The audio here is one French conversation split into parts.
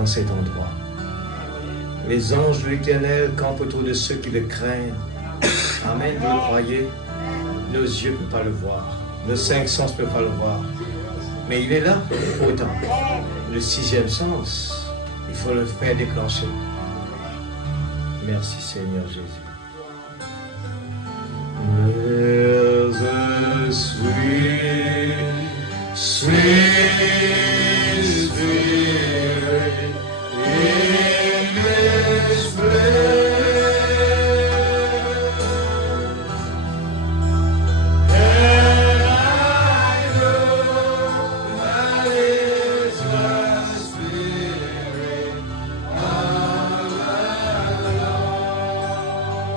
dans cet endroit. Les anges de l'Éternel campent autour de ceux qui le craignent. Amen, vous le croyez? Nos yeux ne peuvent pas le voir. Nos cinq sens ne peuvent pas le voir. Mais il est là, pourtant. Le sixième sens, il faut le faire déclencher. Merci Seigneur Jésus. There's a sweet, sweet spirit in this place. And I know that it's the Spirit of the Lord.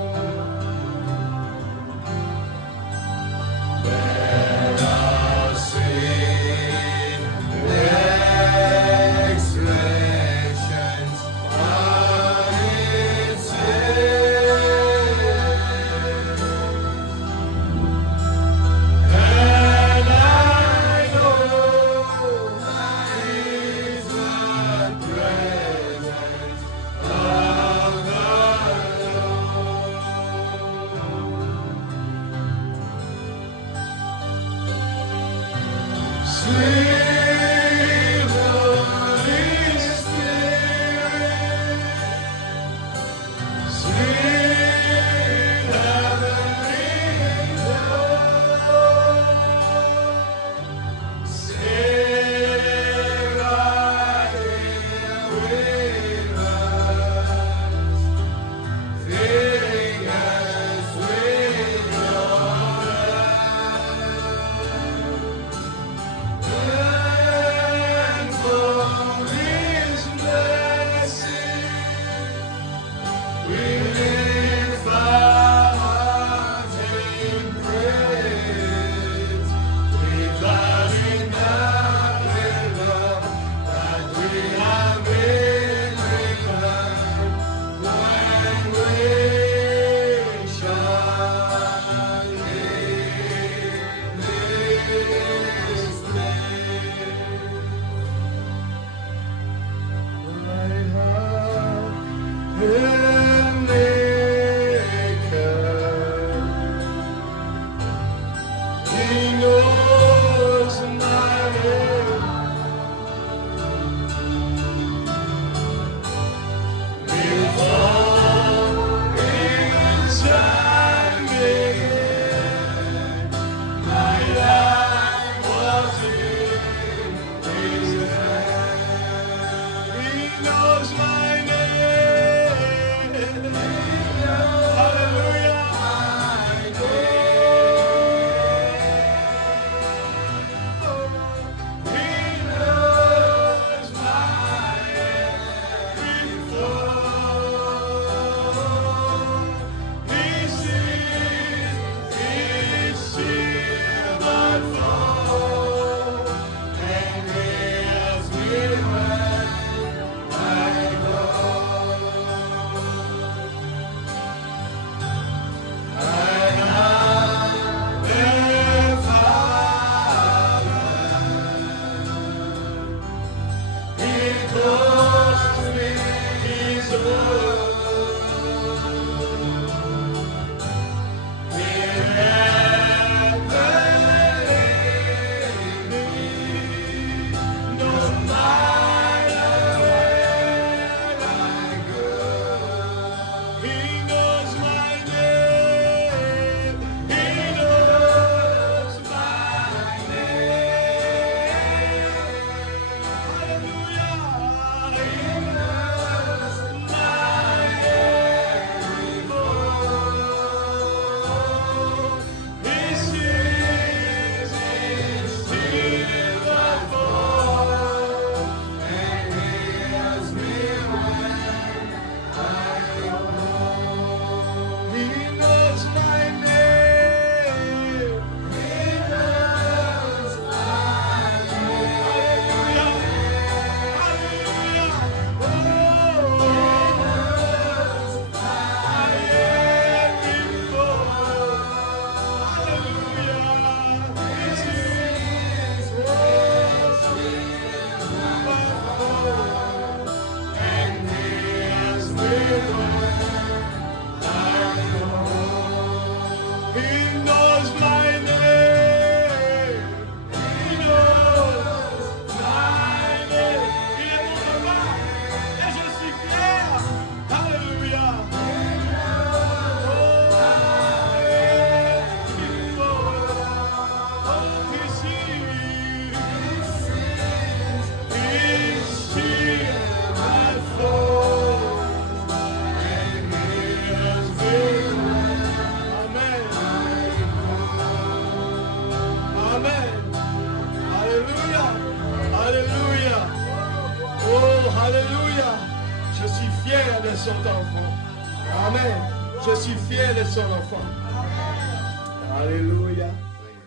Alléluia.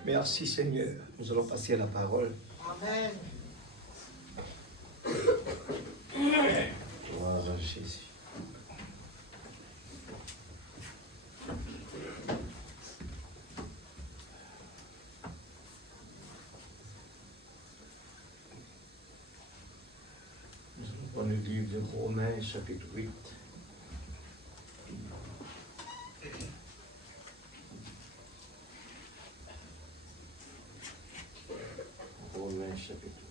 Merci Seigneur. Nous allons passer à la parole. Amen. Gloire à Jésus. Nous allons prendre le livre de Romains, chapitre 8. Romains, chapitre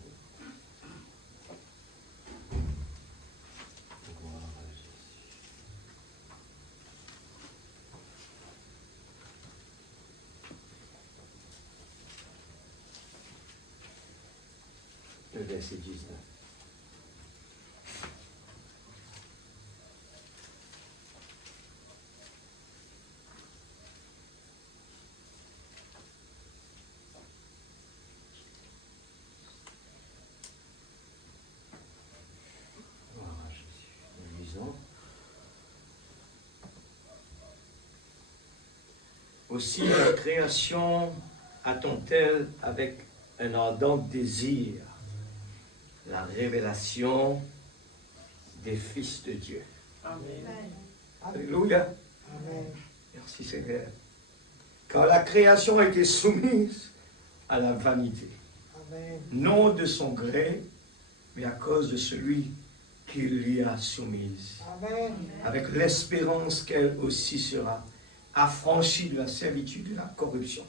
8. Gloire à Jésus. Le verset 19. Aussi la création attend-elle avec un ardent désir la révélation des fils de Dieu. Amen. Alléluia. Amen. Merci Seigneur. Car la création a été soumise à la vanité. Amen. Non de son gré, mais à cause de celui qui l'y a soumise. Amen. Avec l'espérance qu'elle aussi sera affranchie de la servitude de la corruption,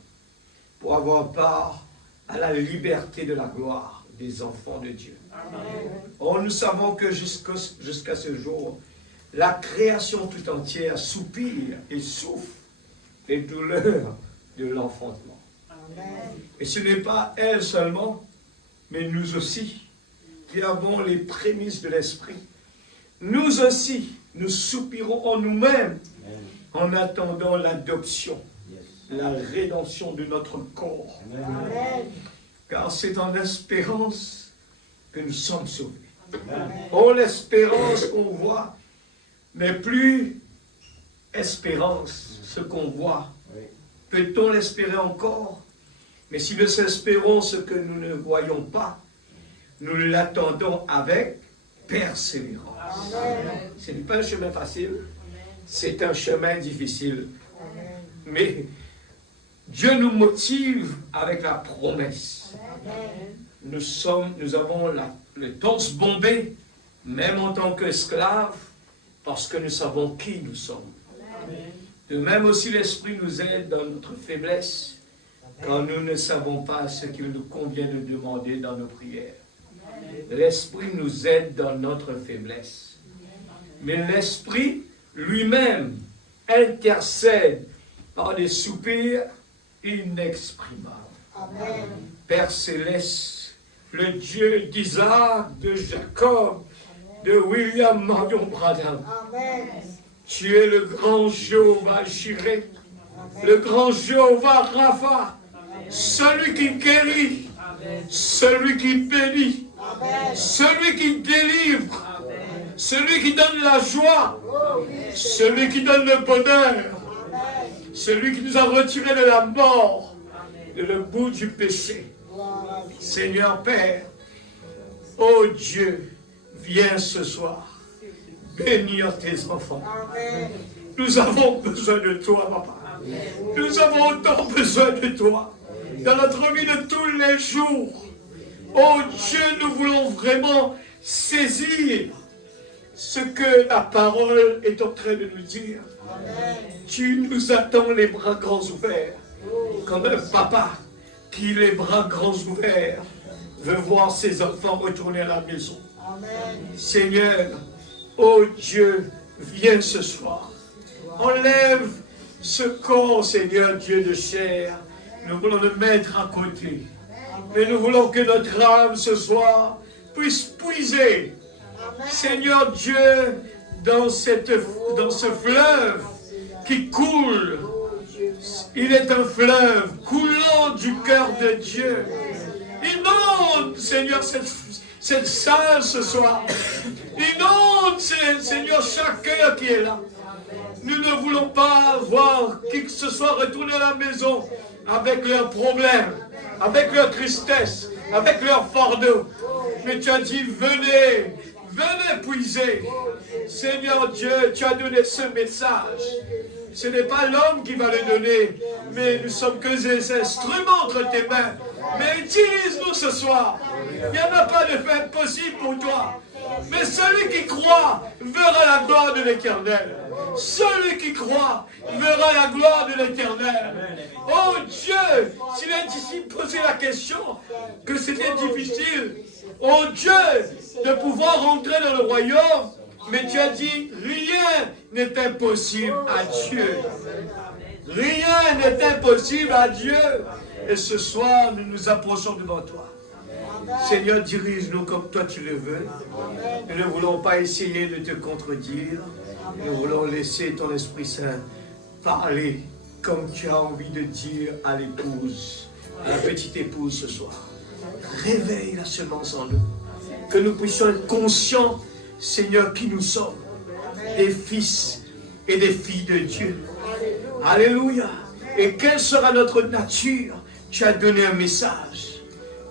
pour avoir part à la liberté de la gloire des enfants de Dieu. Amen. Or, nous savons que jusqu'à ce jour, la création tout entière soupire et souffre les douleurs de l'enfantement. Amen. Et ce n'est pas elle seulement, mais nous aussi, qui avons les prémices de l'Esprit. Nous aussi, nous soupirons en nous-mêmes en attendant l'adoption, la rédemption de notre corps. Amen. Car c'est en espérance que nous sommes sauvés. Amen. Oh, l'espérance qu'on voit n'est plus espérance, ce qu'on voit. Peut-on l'espérer encore? Mais si nous espérons ce que nous ne voyons pas, nous l'attendons avec persévérance. Amen. Ce n'est pas un chemin facile, c'est un chemin difficile. Amen. Mais Dieu nous motive avec la promesse. Amen. Nous avons le torse bombé, même en tant qu'esclaves, parce que nous savons qui nous sommes. Amen. De même aussi l'Esprit nous aide dans notre faiblesse, quand nous ne savons pas ce qu'il nous convient de demander dans nos prières. L'Esprit nous aide dans notre faiblesse. Mais l'Esprit lui-même intercède par des soupirs inexprimables. Amen. Père Céleste, le Dieu d'Isaac, de Jacob, de William Marion Branham, Amen. tu es le grand Jéhovah Jireh, le grand Jéhovah Rapha, celui qui guérit, celui qui bénit, celui qui délivre, celui qui donne la joie, celui qui donne le bonheur, celui qui nous a retirés de la mort, de le bout du péché. Seigneur Père, ô Dieu, viens ce soir bénir tes enfants. Amen. Nous avons besoin de toi, papa. Nous avons autant besoin de toi dans notre vie de tous les jours. Oh Dieu, nous voulons vraiment saisir ce que la parole est en train de nous dire. Tu nous attends les bras grands ouverts, comme un papa qui, les bras grands ouverts, veut voir ses enfants retourner à la maison. Seigneur, oh Dieu, viens ce soir. Enlève ce corps, Seigneur Dieu de chair. Nous voulons le mettre à côté. Mais nous voulons que notre âme ce soir puisse puiser, Seigneur Dieu, dans ce fleuve qui coule. Il est un fleuve coulant du cœur de Dieu. Inonde, Seigneur, cette salle ce soir. Inonde, Seigneur, chaque cœur qui est là. Nous ne voulons pas voir qui que ce soit retourner à la maison avec leurs problèmes, avec leur tristesse, avec leur fardeau. Mais tu as dit, venez, venez puiser. Seigneur Dieu, tu as donné ce message. Ce n'est pas l'homme qui va le donner, mais nous sommes que des instruments entre tes mains. Mais utilise-nous ce soir. Il n'y en a pas de fait possible pour toi. Mais celui qui croit verra la gloire de l'Éternel. Celui qui croit verra la gloire de l'Éternel. Oh Dieu, si les disciples posaient la question que c'était difficile, oh Dieu, de pouvoir rentrer dans le royaume, mais tu as dit, rien n'est impossible à Dieu. Rien n'est impossible à Dieu. Et ce soir, nous nous approchons devant toi. Seigneur, dirige-nous comme toi tu le veux. Nous ne voulons pas essayer de te contredire. Nous voulons laisser ton Esprit Saint parler comme tu as envie de dire à l'épouse, à la petite épouse ce soir. Réveille la semence en nous. Que nous puissions être conscients, Seigneur, qui nous sommes. Des fils et des filles de Dieu. Alléluia. Et quelle sera notre nature? Tu as donné un message.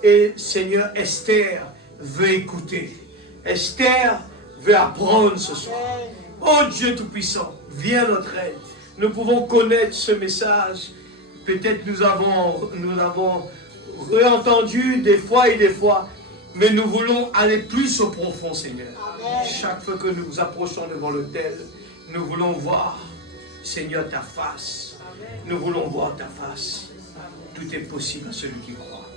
Et Seigneur, Esther veut écouter. Esther veut apprendre ce soir. Oh Dieu Tout-Puissant, viens notre aide. Nous pouvons connaître ce message. Peut-être nous l'avons réentendu des fois et des fois. Mais nous voulons aller plus au profond, Seigneur. Chaque fois que nous nous approchons devant l'autel, nous voulons voir, Seigneur, ta face. Nous voulons voir ta face. Tout est possible à celui qui croit.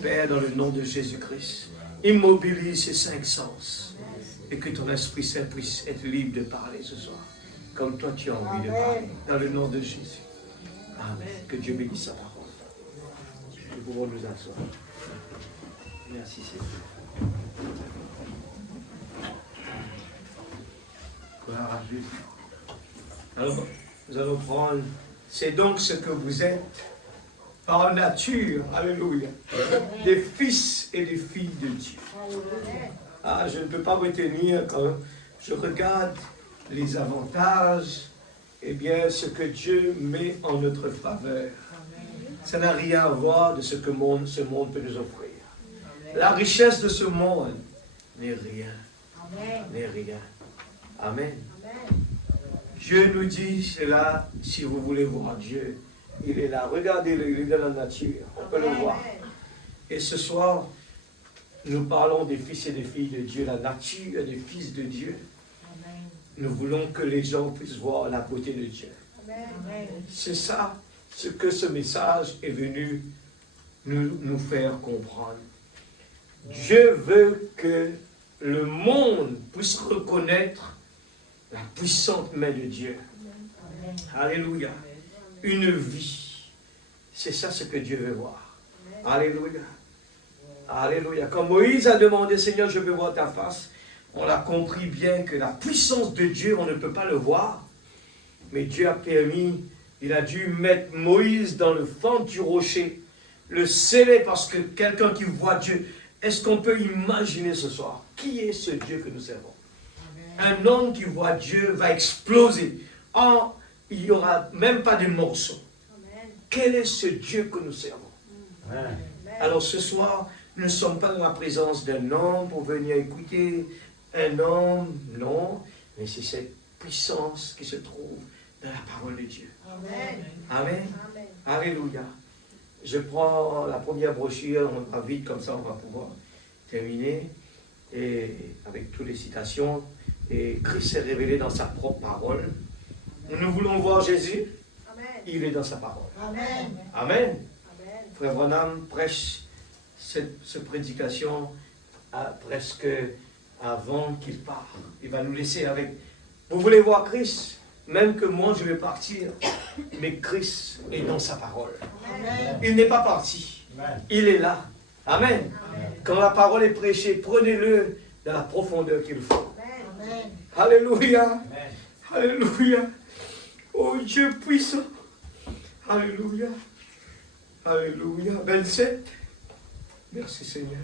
Père, dans le nom de Jésus-Christ, immobilise ces 5 sens et que ton Esprit Saint puisse être libre de parler ce soir, comme toi tu as envie de parler. Dans le nom de Jésus. Amen. Que Dieu bénisse sa parole. Nous pouvons nous asseoir. Merci Seigneur. Gloire à Jésus. Alors, nous allons prendre, c'est donc ce que vous êtes, par nature, alléluia, des fils et des filles de Dieu. Ah, je ne peux pas retenir quand je regarde les avantages, eh bien, ce que Dieu met en notre faveur. Ça n'a rien à voir de ce que ce monde peut nous offrir. La richesse de ce monde n'est rien. N'est rien. Amen. Dieu nous dit, c'est là, si vous voulez voir Dieu, il est là. Regardez-le, il est dans la nature. On peut le voir. Et ce soir, nous parlons des fils et des filles de Dieu, la nature des fils de Dieu. Nous voulons que les gens puissent voir la beauté de Dieu. C'est ça, ce que ce message est venu nous faire comprendre. Dieu veut que le monde puisse reconnaître la puissante main de Dieu. Alléluia. Une vie. C'est ça ce que Dieu veut voir. Alléluia. Alléluia. Quand Moïse a demandé, Seigneur, je veux voir ta face, on a compris bien que la puissance de Dieu, on ne peut pas le voir. Mais Dieu a permis, il a dû mettre Moïse dans le fond du rocher, le sceller parce que quelqu'un qui voit Dieu, est-ce qu'on peut imaginer ce soir, qui est ce Dieu que nous servons? Un homme qui voit Dieu va exploser. Oh, il n'y aura même pas de morceau. Quel est ce Dieu que nous servons? Amen. Alors ce soir, nous ne sommes pas dans la présence d'un homme pour venir écouter un homme, non, mais c'est cette puissance qui se trouve dans la parole de Dieu. Amen. Amen. Amen. Alléluia. Je prends la première brochure, on va vite, comme ça on va pouvoir terminer, et avec toutes les citations. Et Christ s'est révélé dans sa propre parole. Nous voulons voir Jésus. Amen. Il est dans sa parole. Amen. Amen. Amen. Frère Branham prêche cette prédication presque avant qu'il parte. Il va nous laisser avec... Vous voulez voir Christ? Même que moi je vais partir, mais Christ est dans sa parole. Amen. Il n'est pas parti. Il est là. Amen. Quand la parole est prêchée, prenez-le dans la profondeur qu'il faut. Amen. Alléluia. Alléluia. Oh Dieu puissant. Alléluia. Alléluia. 27. Merci Seigneur.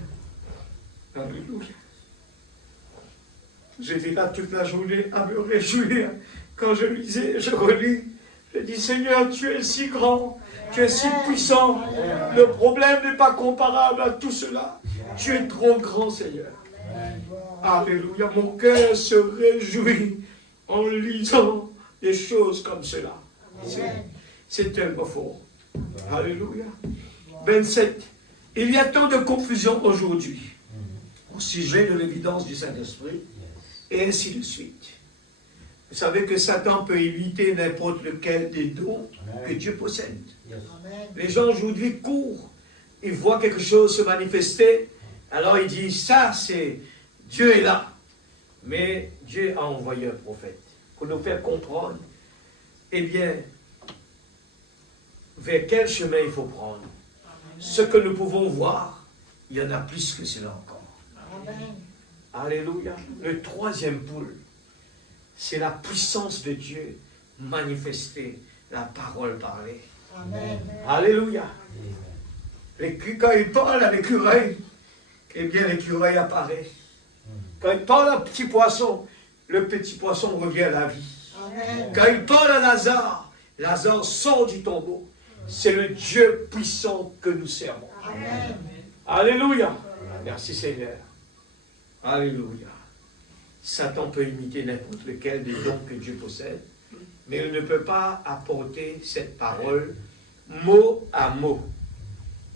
Alléluia. J'étais là toute la journée à me réjouir. Quand je lisais, je relis. Je dis Seigneur, tu es si grand. Tu es si puissant. Le problème n'est pas comparable à tout cela. Tu es trop grand, Seigneur. Alléluia. Mon cœur se réjouit en lisant des choses comme cela. C'est tellement fort. Alléluia. 27. Il y a tant de confusion aujourd'hui au sujet de l'évidence du Saint-Esprit et ainsi de suite. Vous savez que Satan peut imiter n'importe lequel des dons que Dieu possède. Les gens aujourd'hui courent, ils voient quelque chose se manifester, alors ils disent, ça c'est, Dieu est là. Mais Dieu a envoyé un prophète pour nous faire comprendre, eh bien, vers quel chemin il faut prendre. Ce que nous pouvons voir, il y en a plus que cela encore. Amen. Alléluia. Le troisième pôle, c'est la puissance de Dieu manifestée, la parole parlée. Amen. Alléluia. Quand il parle à l'écureuil, eh bien l'écureuil apparaît. Quand il parle à un petit poisson, le petit poisson revient à la vie. Amen. Quand il parle à Lazare, Lazare sort du tombeau. C'est le Dieu puissant que nous servons. Amen. Alléluia. Merci Seigneur. Alléluia. Satan peut imiter n'importe lequel des dons que Dieu possède, mais il ne peut pas apporter cette parole mot à mot.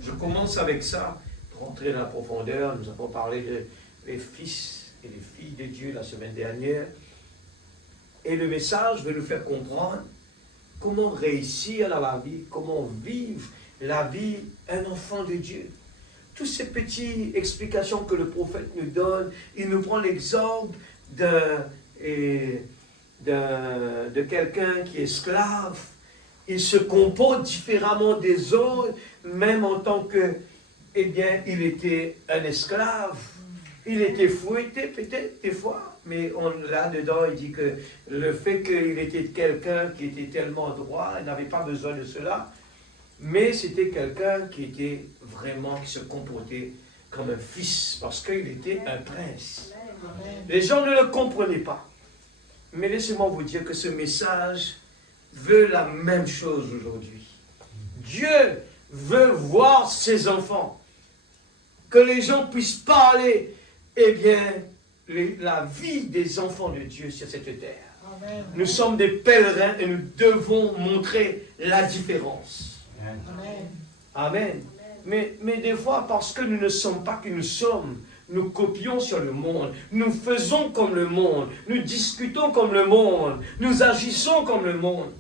Je commence avec ça, rentrer dans la profondeur. Nous avons parlé des fils et des filles de Dieu la semaine dernière. Et le message veut nous faire comprendre comment réussir dans la vie, comment vivre la vie d'un enfant de Dieu. Toutes ces petites explications que le prophète nous donne, il nous prend l'exemple de quelqu'un qui est esclave. Il se comporte différemment des autres, même en tant que, eh bien, il était un esclave. Il était fouetté peut-être des fois, mais là-dedans, il dit que le fait qu'il était quelqu'un qui était tellement droit, il n'avait pas besoin de cela, mais c'était quelqu'un qui était vraiment, qui se comportait comme un fils, parce qu'il était un prince. Les gens ne le comprenaient pas. Mais laissez-moi vous dire que ce message veut la même chose aujourd'hui. Dieu veut voir ses enfants. Que les gens puissent parler, eh bien, la vie des enfants de Dieu sur cette terre. Amen. Nous sommes des pèlerins et nous devons montrer la différence. Amen. Amen. Mais des fois, parce que nous ne sommes pas qui nous sommes, nous copions sur le monde, nous faisons comme le monde, nous discutons comme le monde, nous agissons comme le monde.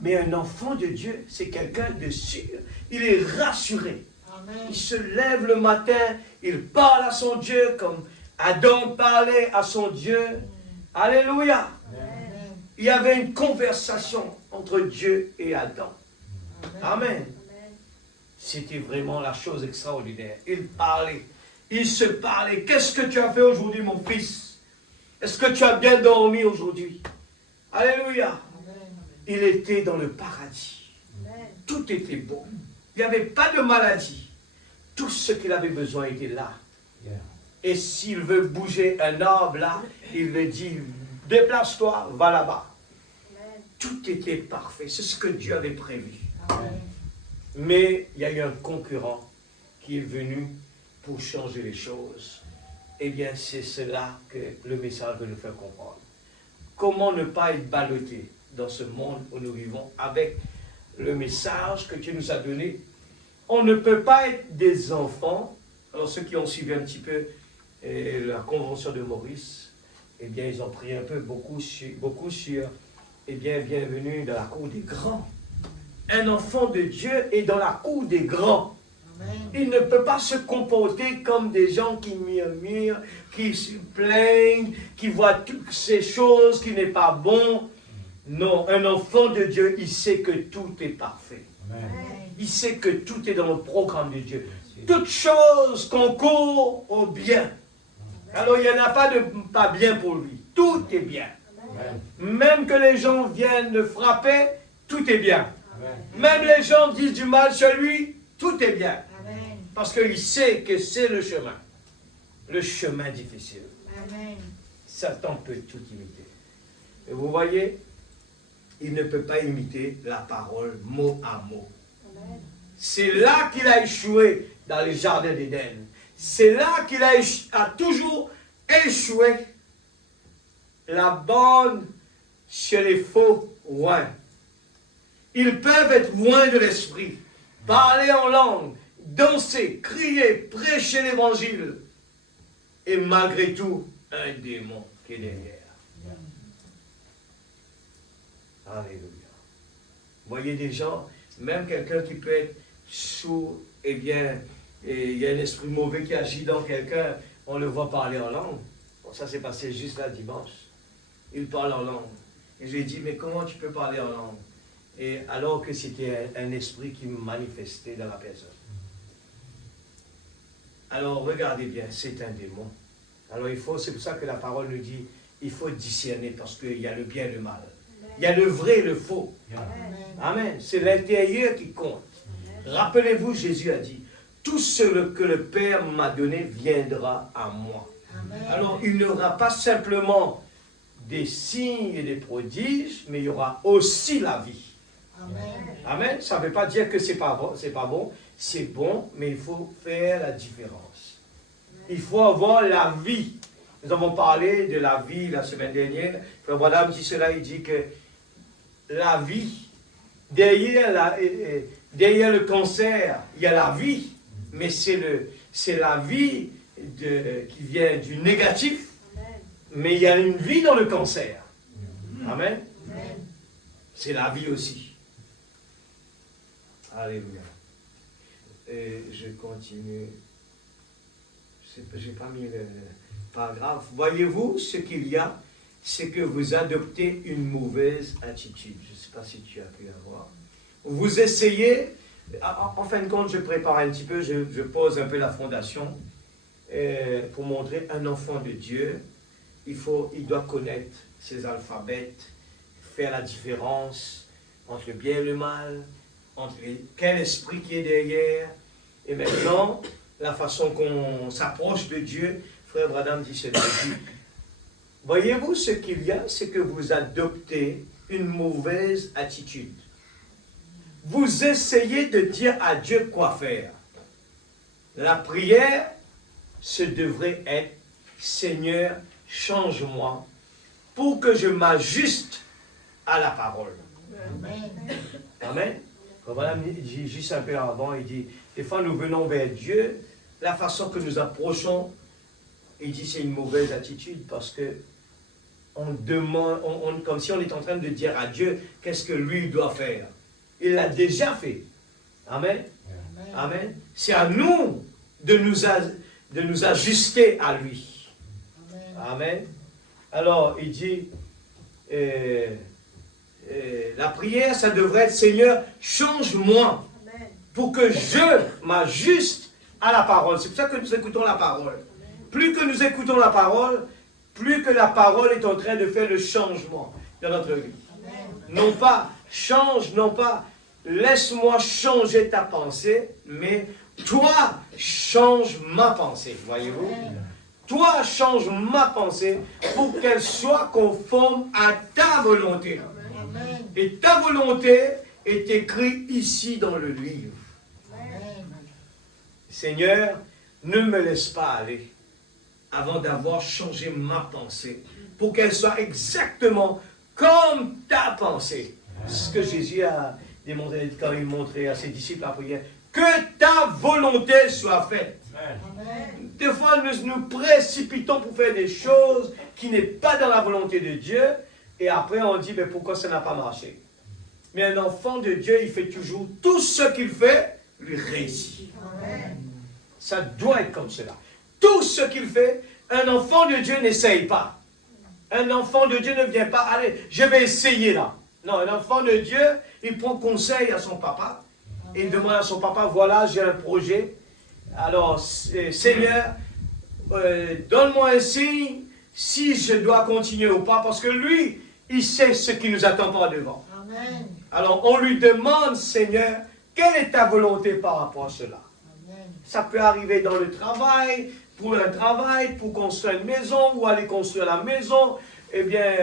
Mais un enfant de Dieu, c'est quelqu'un de sûr. Il est rassuré. Amen. Il se lève le matin, il parle à son Dieu comme Adam parlait à son Dieu. Alléluia. Amen. Il y avait une conversation entre Dieu et Adam. Amen. C'était vraiment la chose extraordinaire. Il parlait. Il se parlait. Qu'est-ce que tu as fait aujourd'hui, mon fils? Est-ce que tu as bien dormi aujourd'hui? Alléluia. Il était dans le paradis. Tout était bon. Il n'y avait pas de maladie. Tout ce qu'il avait besoin était là. Et s'il veut bouger un arbre là, il lui dit, déplace-toi, va là-bas. Tout était parfait. C'est ce que Dieu avait prévu. Amen. Mais il y a eu un concurrent qui est venu pour changer les choses. Eh bien, c'est cela que le message veut nous faire comprendre. Comment ne pas être ballotté dans ce monde où nous vivons avec le message que Dieu nous a donné. On ne peut pas être des enfants. Alors, ceux qui ont suivi un petit peu la convention de Maurice, eh bien, ils ont pris un peu beaucoup sur, eh bien, bienvenue dans la cour des grands. Un enfant de Dieu est dans la cour des grands. Amen. Il ne peut pas se comporter comme des gens qui murmurent, qui se plaignent, qui voient toutes ces choses qui n'est pas bon. Non, un enfant de Dieu, il sait que tout est parfait. Amen. Il sait que tout est dans le programme de Dieu. Toutes choses concourent au bien. Alors il n'y en a pas de pas bien pour lui. Tout est bien. Amen. Même que les gens viennent le frapper, tout est bien. Amen. Même les gens disent du mal sur lui, tout est bien. Amen. Parce qu'il sait que c'est le chemin difficile. Amen. Satan peut tout imiter. Et vous voyez, il ne peut pas imiter la parole mot à mot. C'est là qu'il a échoué dans le jardin d'Éden. C'est là qu'il a toujours échoué. La bonne chez les faux loin. Ils peuvent être loin de l'esprit, parler en langue, danser, crier, prêcher l'évangile. Et malgré tout, un démon qui est derrière. Alléluia. Vous voyez des gens, même quelqu'un qui peut être sourd, eh bien, et il y a un esprit mauvais qui agit dans quelqu'un, on le voit parler en langue. Bon, ça s'est passé juste là dimanche. Il parle en langue. Et je lui ai dit, mais comment tu peux parler en langue? Et alors que c'était un esprit qui manifestait dans la personne. Alors regardez bien, c'est un démon. Alors c'est pour ça que la parole nous dit, il faut discerner parce qu'il y a le bien et le mal. Il y a le vrai et le faux. Amen. C'est l'intérieur qui compte. Rappelez-vous, Jésus a dit, tout ce que le Père m'a donné viendra à moi. Amen. Alors il n'y aura pas simplement des signes et des prodiges, mais il y aura aussi la vie. Amen. Amen. Ça ne veut pas dire que c'est pas bon, c'est bon, mais il faut faire la différence. Il faut avoir la vie. Nous avons parlé de la vie la semaine dernière. Frère Branham dit cela, il dit que la vie, derrière le cancer, il y a la vie, mais c'est la vie qui vient du négatif, mais il y a une vie dans le cancer. Amen. Amen. C'est la vie aussi. Alléluia. Et je continue. Je n'ai pas mis le paragraphe. Voyez-vous, ce qu'il y a, c'est que vous adoptez une mauvaise attitude. Je ne sais pas si tu as pu avoir. Vous essayez, en fin de compte, je prépare un petit peu, je pose un peu la fondation pour montrer un enfant de Dieu. Il doit connaître ses alphabets, faire la différence entre le bien et le mal, entre quel esprit qui est derrière. Et maintenant, la façon qu'on s'approche de Dieu, Frère Branham dit cela. Voyez-vous, ce qu'il y a, c'est que vous adoptez une mauvaise attitude. Vous essayez de dire à Dieu quoi faire. La prière, ce devrait être, Seigneur, change-moi pour que je m'ajuste à la parole. Amen. Amen. Voilà, juste un peu avant, il dit, des fois nous venons vers Dieu, la façon que nous approchons, il dit c'est une mauvaise attitude parce que on demande, comme si on est en train de dire à Dieu qu'est-ce que lui doit faire. Il l'a déjà fait. Amen. Amen. Amen. C'est à nous de nous ajuster à lui. Amen. Amen. Alors, il dit, la prière, ça devrait être, Seigneur, change-moi pour que je m'ajuste à la parole. C'est pour ça que nous écoutons la parole. Plus que nous écoutons la parole, plus que la parole est en train de faire le changement dans notre vie. Non pas, laisse-moi changer ta pensée, mais toi, change ma pensée. Voyez-vous? Toi, change ma pensée pour qu'elle soit conforme à ta volonté. Amen. Et ta volonté est écrite ici dans le livre. Amen. Seigneur, ne me laisse pas aller avant d'avoir changé ma pensée pour qu'elle soit exactement comme ta pensée. C'est ce que Jésus a démontré quand il montrait à ses disciples la prière. Que ta volonté soit faite. Des fois, nous nous précipitons pour faire des choses qui n'est pas dans la volonté de Dieu. Et après, on dit, mais pourquoi ça n'a pas marché? Mais un enfant de Dieu, il fait toujours tout ce qu'il fait, lui réussit. Ça doit être comme cela. Tout ce qu'il fait, un enfant de Dieu n'essaye pas. Un enfant de Dieu ne vient pas, allez, je vais essayer là. Non, un enfant de Dieu, il prend conseil à son papa. Et il demande à son papa, voilà, j'ai un projet. Alors, Seigneur, donne-moi un signe si je dois continuer ou pas. Parce que lui, il sait ce qui nous attend par devant. Amen. Alors, on lui demande, Seigneur, quelle est ta volonté par rapport à cela? Amen. Ça peut arriver dans le travail, pour un travail, pour construire une maison, ou aller construire la maison. Eh bien,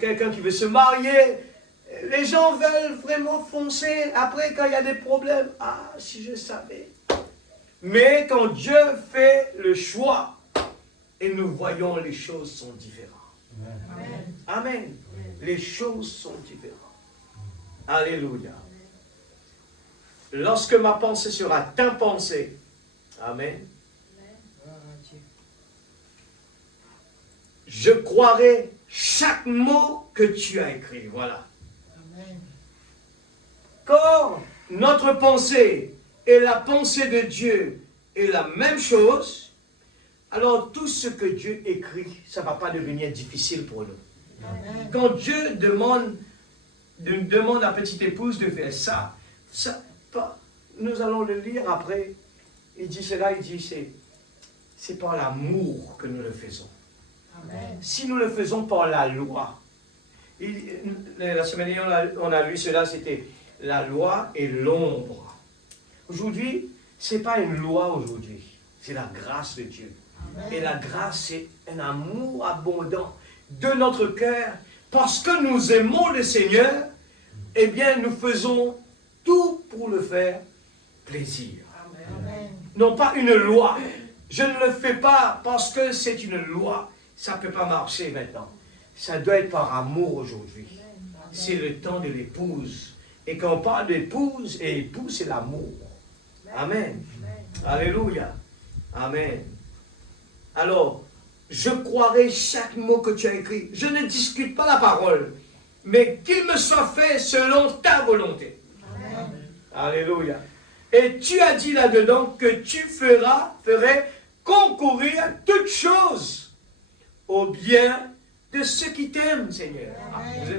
quelqu'un qui veut se marier, les gens veulent vraiment foncer. Après, quand il y a des problèmes, ah, si je savais. Mais quand Dieu fait le choix, et nous voyons les choses sont différentes. Amen. Amen. Les choses sont différentes. Alléluia. Lorsque ma pensée sera ta pensée, amen, je croirai chaque mot que tu as écrit. Voilà. Amen. Quand notre pensée et la pensée de Dieu est la même chose, alors tout ce que Dieu écrit, ça ne va pas devenir difficile pour nous. Amen. Quand Dieu demande à la petite épouse de faire ça, nous allons le lire après. Il dit cela, il dit c'est par l'amour que nous le faisons. Amen. Si nous le faisons par la loi, la semaine dernière on a lu cela, c'était la loi et l'ombre. Aujourd'hui, ce n'est pas une loi aujourd'hui, c'est la grâce de Dieu. Amen. Et la grâce, c'est un amour abondant de notre cœur. Parce que nous aimons le Seigneur, eh bien, nous faisons tout pour le faire plaisir. Amen. Non pas une loi. Je ne le fais pas parce que c'est une loi. Ça ne peut pas marcher maintenant. Ça doit être par amour aujourd'hui. C'est le temps de l'épouse. Et quand on parle d'épouse, et épouse, c'est l'amour. Amen. Alléluia. Amen. Alors, je croirai chaque mot que tu as écrit. Je ne discute pas la parole, mais qu'il me soit fait selon ta volonté. Amen. Alléluia. Et tu as dit là-dedans que tu ferais concourir toutes choses au bien de ceux qui t'aiment, Seigneur.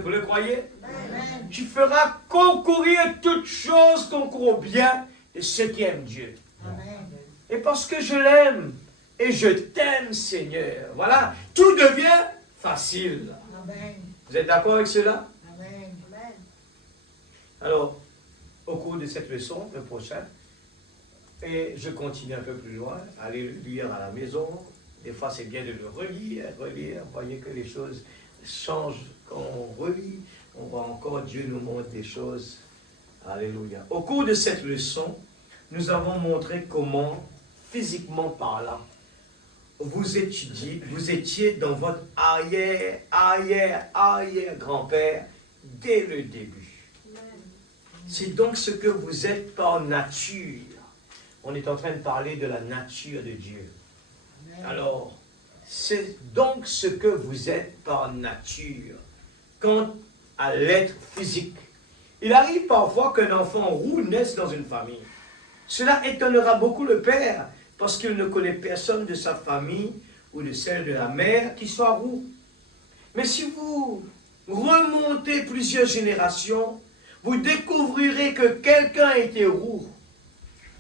Vous le croyez? Amen. Tu feras concourir toutes choses, concours au bien de ceux qui aiment Dieu. Amen. Et parce que je l'aime et je t'aime, Seigneur, voilà, tout devient facile. Amen. Vous êtes d'accord avec cela? Amen. Alors, au cours de cette leçon, le prochain, et je continue un peu plus loin, aller le lire à la maison. Des fois, c'est bien de le relire. Vous voyez que les choses changent quand on relit. On voit encore, Dieu nous montre des choses. Alléluia. Au cours de cette leçon, nous avons montré comment, physiquement parlant, vous étiez dans votre arrière-grand-père dès le début. C'est donc ce que vous êtes par nature. On est en train de parler de la nature de Dieu. Alors, c'est donc ce que vous êtes par nature. Quant à l'être physique, il arrive parfois qu'un enfant roux naisse dans une famille. Cela étonnera beaucoup le père, parce qu'il ne connaît personne de sa famille ou de celle de la mère qui soit roux. Mais si vous remontez plusieurs générations, vous découvrirez que quelqu'un était roux.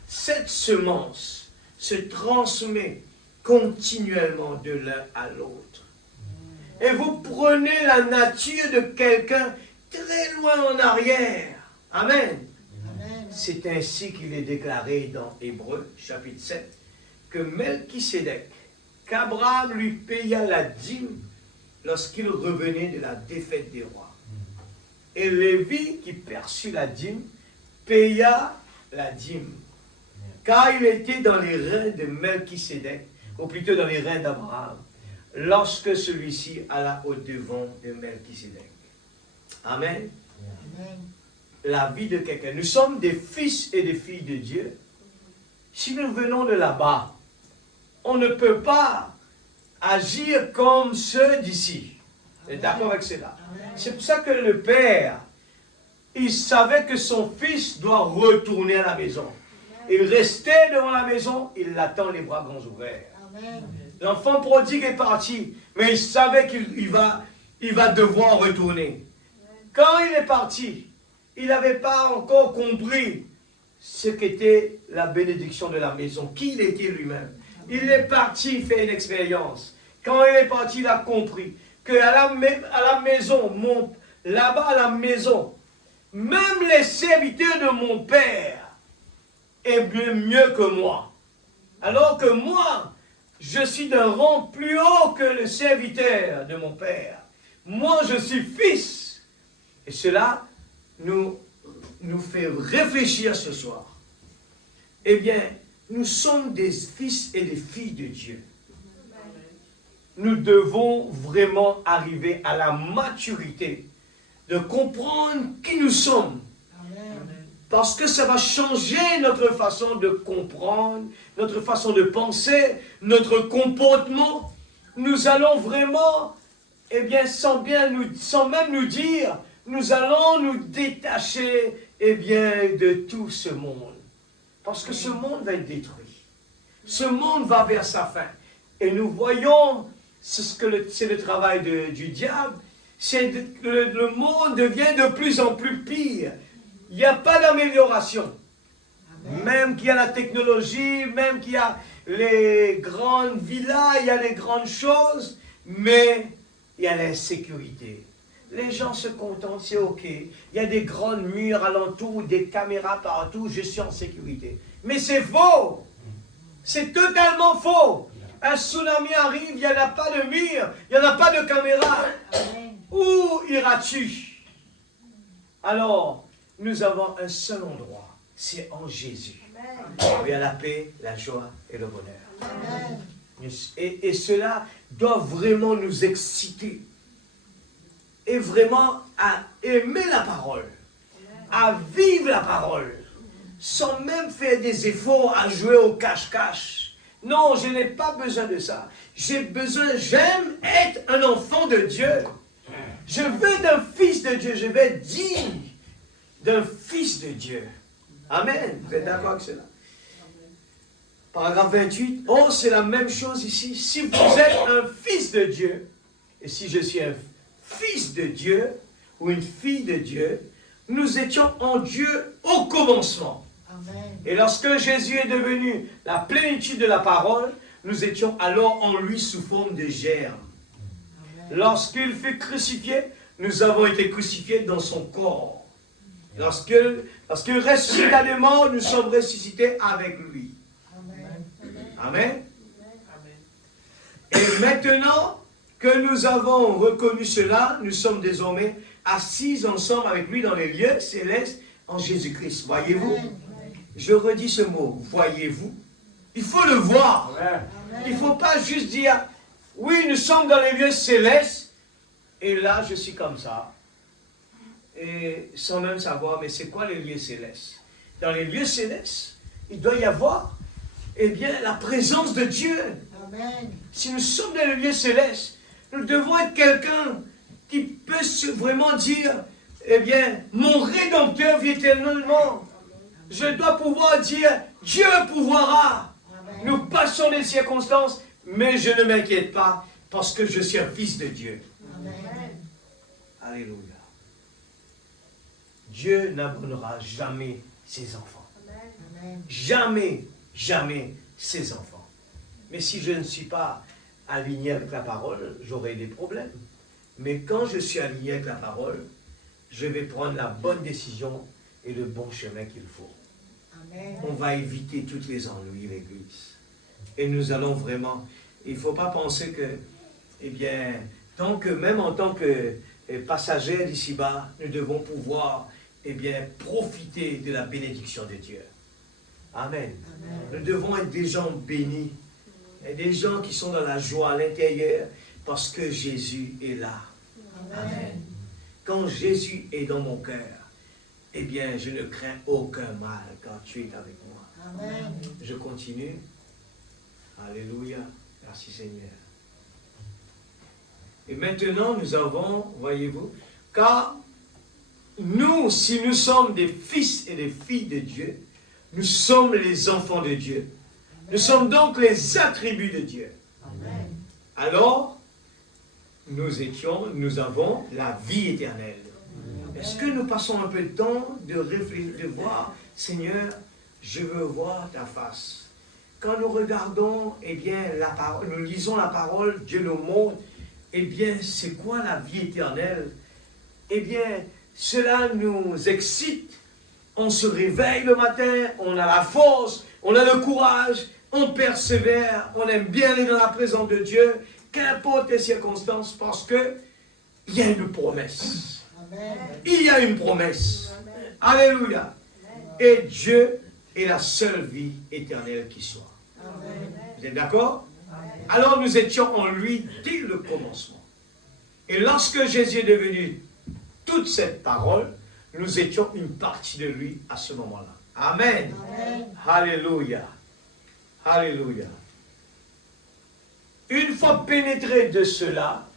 Cette semence se transmet continuellement de l'un à l'autre. Et vous prenez la nature de quelqu'un très loin en arrière. Amen. Amen. C'est ainsi qu'il est déclaré dans Hébreux, chapitre 7, que Melchisédek, qu'Abraham lui paya la dîme lorsqu'il revenait de la défaite des rois. Et Lévi, qui perçut la dîme, paya la dîme, car il était dans les reins de Melchisédek, ou plutôt dans les reins d'Abraham, lorsque celui-ci alla au-devant de Melchisédek. Amen. Amen. La vie de quelqu'un. Nous sommes des fils et des filles de Dieu. si nous venons de là-bas, on ne peut pas agir comme ceux d'ici. Vous êtes d'accord avec cela? C'est pour ça que le Père, il savait que son fils doit retourner à la maison. Il restait devant la maison, il l'attend les bras grands ouverts. L'enfant prodigue est parti, mais il savait qu'il va devoir retourner. Quand il est parti, il n'avait pas encore compris ce qu'était la bénédiction de la maison, qui il était lui-même. Il est parti faire une expérience. Quand il est parti, il a compris qu'à la maison, là-bas à la maison, même les serviteurs de mon père est mieux que moi. Alors que moi, je suis d'un rang plus haut que le serviteur de mon père. Moi, je suis fils. Et cela nous fait réfléchir ce soir. Eh bien, nous sommes des fils et des filles de Dieu. Nous devons vraiment arriver à la maturité de comprendre qui nous sommes. Parce que ça va changer notre façon de comprendre, notre façon de penser, notre comportement. Nous allons vraiment, eh bien, sans même nous dire, nous allons nous détacher, eh bien, de tout ce monde. Parce que ce monde va être détruit. Ce monde va vers sa fin. Et nous voyons, c'est le travail du diable, le monde devient de plus en plus pire. Il n'y a pas d'amélioration. Même qu'il y a la technologie, même qu'il y a les grandes villas, il y a les grandes choses, mais il y a l'insécurité. Les gens se contentent, c'est ok. Il y a des grands murs alentour, des caméras partout, je suis en sécurité. Mais c'est faux. C'est totalement faux. Un tsunami arrive, il n'y en a pas de mur, il n'y en a pas de caméra. Où iras-tu? Alors, nous avons un seul endroit, c'est en Jésus. Il y a la paix, la joie et le bonheur. Et cela doit vraiment nous exciter. Et vraiment à aimer la parole, à vivre la parole, sans même faire des efforts à jouer au cache-cache. Non, je n'ai pas besoin de ça. J'aime être un enfant de Dieu. Je veux être un fils de Dieu, je veux être digne d'un fils de Dieu. Amen. Vous êtes d'accord avec cela? Paragraphe 28. Oh, c'est la même chose ici. Si vous êtes un fils de Dieu, et si je suis un fils de Dieu, ou une fille de Dieu, nous étions en Dieu au commencement. Amen. Et lorsque Jésus est devenu la plénitude de la parole, nous étions alors en lui sous forme de germe. Lorsqu'il fut crucifié, nous avons été crucifiés dans son corps. Lorsqu'il ressuscita des morts, nous sommes ressuscités avec lui. Amen. Et maintenant que nous avons reconnu cela, nous sommes désormais assis ensemble avec lui dans les lieux célestes en Jésus-Christ. Voyez-vous? Je redis ce mot, voyez-vous? Il faut le voir. Il ne faut pas juste dire, oui, nous sommes dans les lieux célestes, et là, je suis comme ça. Et sans même savoir, mais c'est quoi les lieux célestes? Dans les lieux célestes, il doit y avoir, eh bien, la présence de Dieu. Amen. Si nous sommes dans les lieux célestes, nous devons être quelqu'un qui peut vraiment dire, eh bien, mon Rédempteur vit éternellement. Je dois pouvoir dire, Dieu pourvoira. Amen. Nous passons les circonstances, mais je ne m'inquiète pas, parce que je suis un fils de Dieu. Amen. Alléluia. Dieu n'abandonnera jamais ses enfants. Amen. Jamais, jamais ses enfants. Mais si je ne suis pas aligné avec la parole, j'aurai des problèmes. Mais quand je suis aligné avec la parole, je vais prendre la bonne décision et le bon chemin qu'il faut. Amen. On va éviter toutes les ennuis, l'Église. Et nous allons vraiment... Il ne faut pas penser que, eh bien, même en tant que passagers d'ici-bas, nous devons pouvoir, eh bien, profiter de la bénédiction de Dieu. Amen. Amen. Nous devons être des gens bénis, et des gens qui sont dans la joie à l'intérieur, parce que Jésus est là. Amen. Amen. Quand Jésus est dans mon cœur, eh bien, je ne crains aucun mal quand tu es avec moi. Amen. Je continue. Alléluia. Merci Seigneur. Et maintenant, nous avons, voyez-vous, car nous, si nous sommes des fils et des filles de Dieu, nous sommes les enfants de Dieu. Nous sommes donc les attributs de Dieu. Amen. Alors, nous avons la vie éternelle. Est-ce que nous passons un peu de temps de réfléchir, de voir, Seigneur, je veux voir ta face. Quand nous regardons, eh bien, la parole, nous lisons la parole, Dieu nous montre, eh bien, c'est quoi la vie éternelle? Eh bien, cela nous excite. On se réveille le matin, on a la force, on a le courage, on persévère, on aime bien aller dans la présence de Dieu, qu'importe les circonstances, parce que il y a une promesse. Amen. Il y a une promesse. Alléluia. Et Dieu est la seule vie éternelle qui soit. Amen. Vous êtes d'accord? Alors nous étions en lui dès le commencement. Et lorsque Jésus est devenu toute cette parole, nous étions une partie de lui à ce moment-là. Amen. Amen. Alléluia. Alléluia. Une fois pénétré de cela,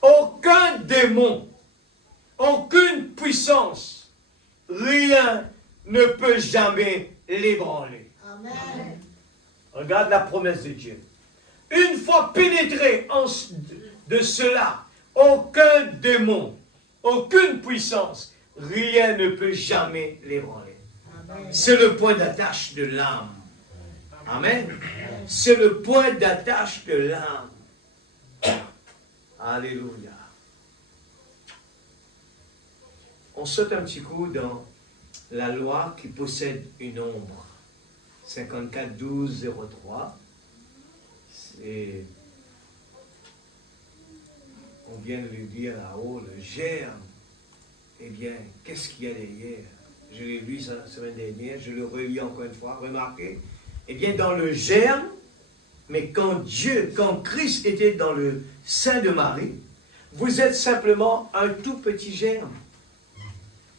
aucun démon, aucune puissance, rien ne peut jamais l'ébranler. Amen. Regarde la promesse de Dieu. Une fois pénétré de cela, aucun démon, aucune puissance, rien ne peut jamais l'ébranler. Amen. C'est le point d'attache de l'âme. Amen. C'est le point d'attache de l'âme. Alléluia. On saute un petit coup dans la loi qui possède une ombre. 54-12-03. On vient de lui dire là-haut, le germe. Eh bien, qu'est-ce qu'il y a derrière? Je l'ai lu la semaine dernière, je le relis encore une fois. Remarquez. Eh bien, dans le germe, mais quand Christ était dans le sein de Marie, vous êtes simplement un tout petit germe.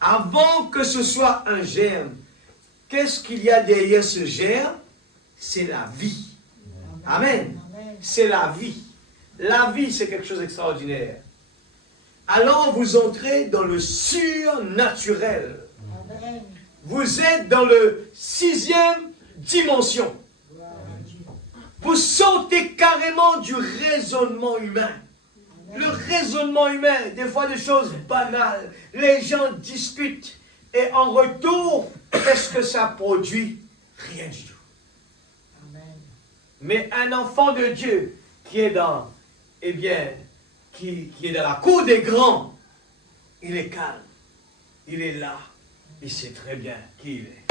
Avant que ce soit un germe, qu'est-ce qu'il y a derrière ce germe? C'est la vie. Amen. Amen. C'est la vie. La vie, c'est quelque chose d'extraordinaire. Alors vous entrez dans le surnaturel. Amen. Vous êtes dans le 6e dimension. Gloire à Dieu. Vous sentez carrément du raisonnement humain. Le raisonnement humain, des fois des choses banales. Les gens discutent. Et en retour, qu'est-ce que ça produit? Rien du tout. Amen. Mais un enfant de Dieu qui est dans, eh bien, qui est dans la cour des grands, il est calme. Il est là. Il sait très bien qui il est.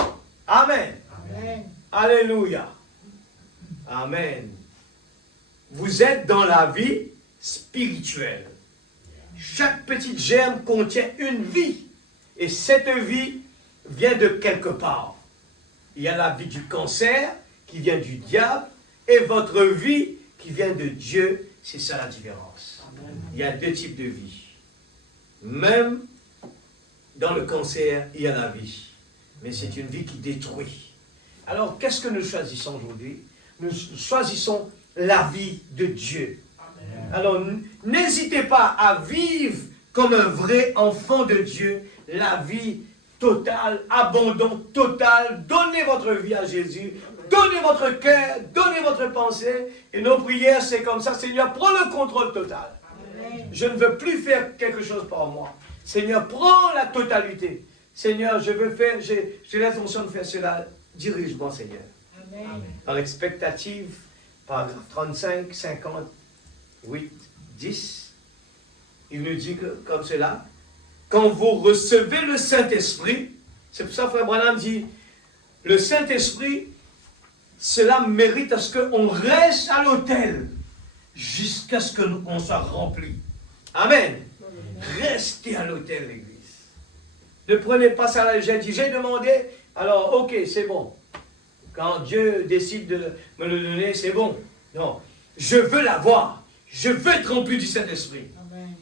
Amen. Amen. Alléluia. Amen. Vous êtes dans la vie spirituelle. Chaque petite germe contient une vie. Et cette vie vient de quelque part. Il y a la vie du cancer qui vient du diable et votre vie qui vient de Dieu. C'est ça la différence. Il y a deux types de vie. Même dans le cancer, il y a la vie. Mais c'est une vie qui détruit. Alors, qu'est-ce que nous choisissons aujourd'hui? Nous choisissons la vie de Dieu. Alors, n'hésitez pas à vivre comme un vrai enfant de Dieu, la vie totale, abandon total. Donnez votre vie à Jésus, donnez votre cœur, donnez votre pensée. Et nos prières, c'est comme ça. Seigneur, prends le contrôle total. Amen. Je ne veux plus faire quelque chose par moi. Seigneur, prends la totalité. Seigneur, je veux faire, j'ai l'intention de faire cela. Dirige-moi, Seigneur. Amen. Par expectative, par 35, 58, 10, il nous dit que, comme cela, quand vous recevez le Saint-Esprit, c'est pour ça que Frère Branham dit, le Saint-Esprit, cela mérite à ce qu'on reste à l'autel jusqu'à ce qu'on soit rempli. Amen. Restez à l'autel, l'Église. Ne prenez pas ça à la légère. J'ai demandé, alors ok, c'est bon. Quand Dieu décide de me le donner, c'est bon. Non, je veux l'avoir. Je veux être rempli du Saint-Esprit. Amen.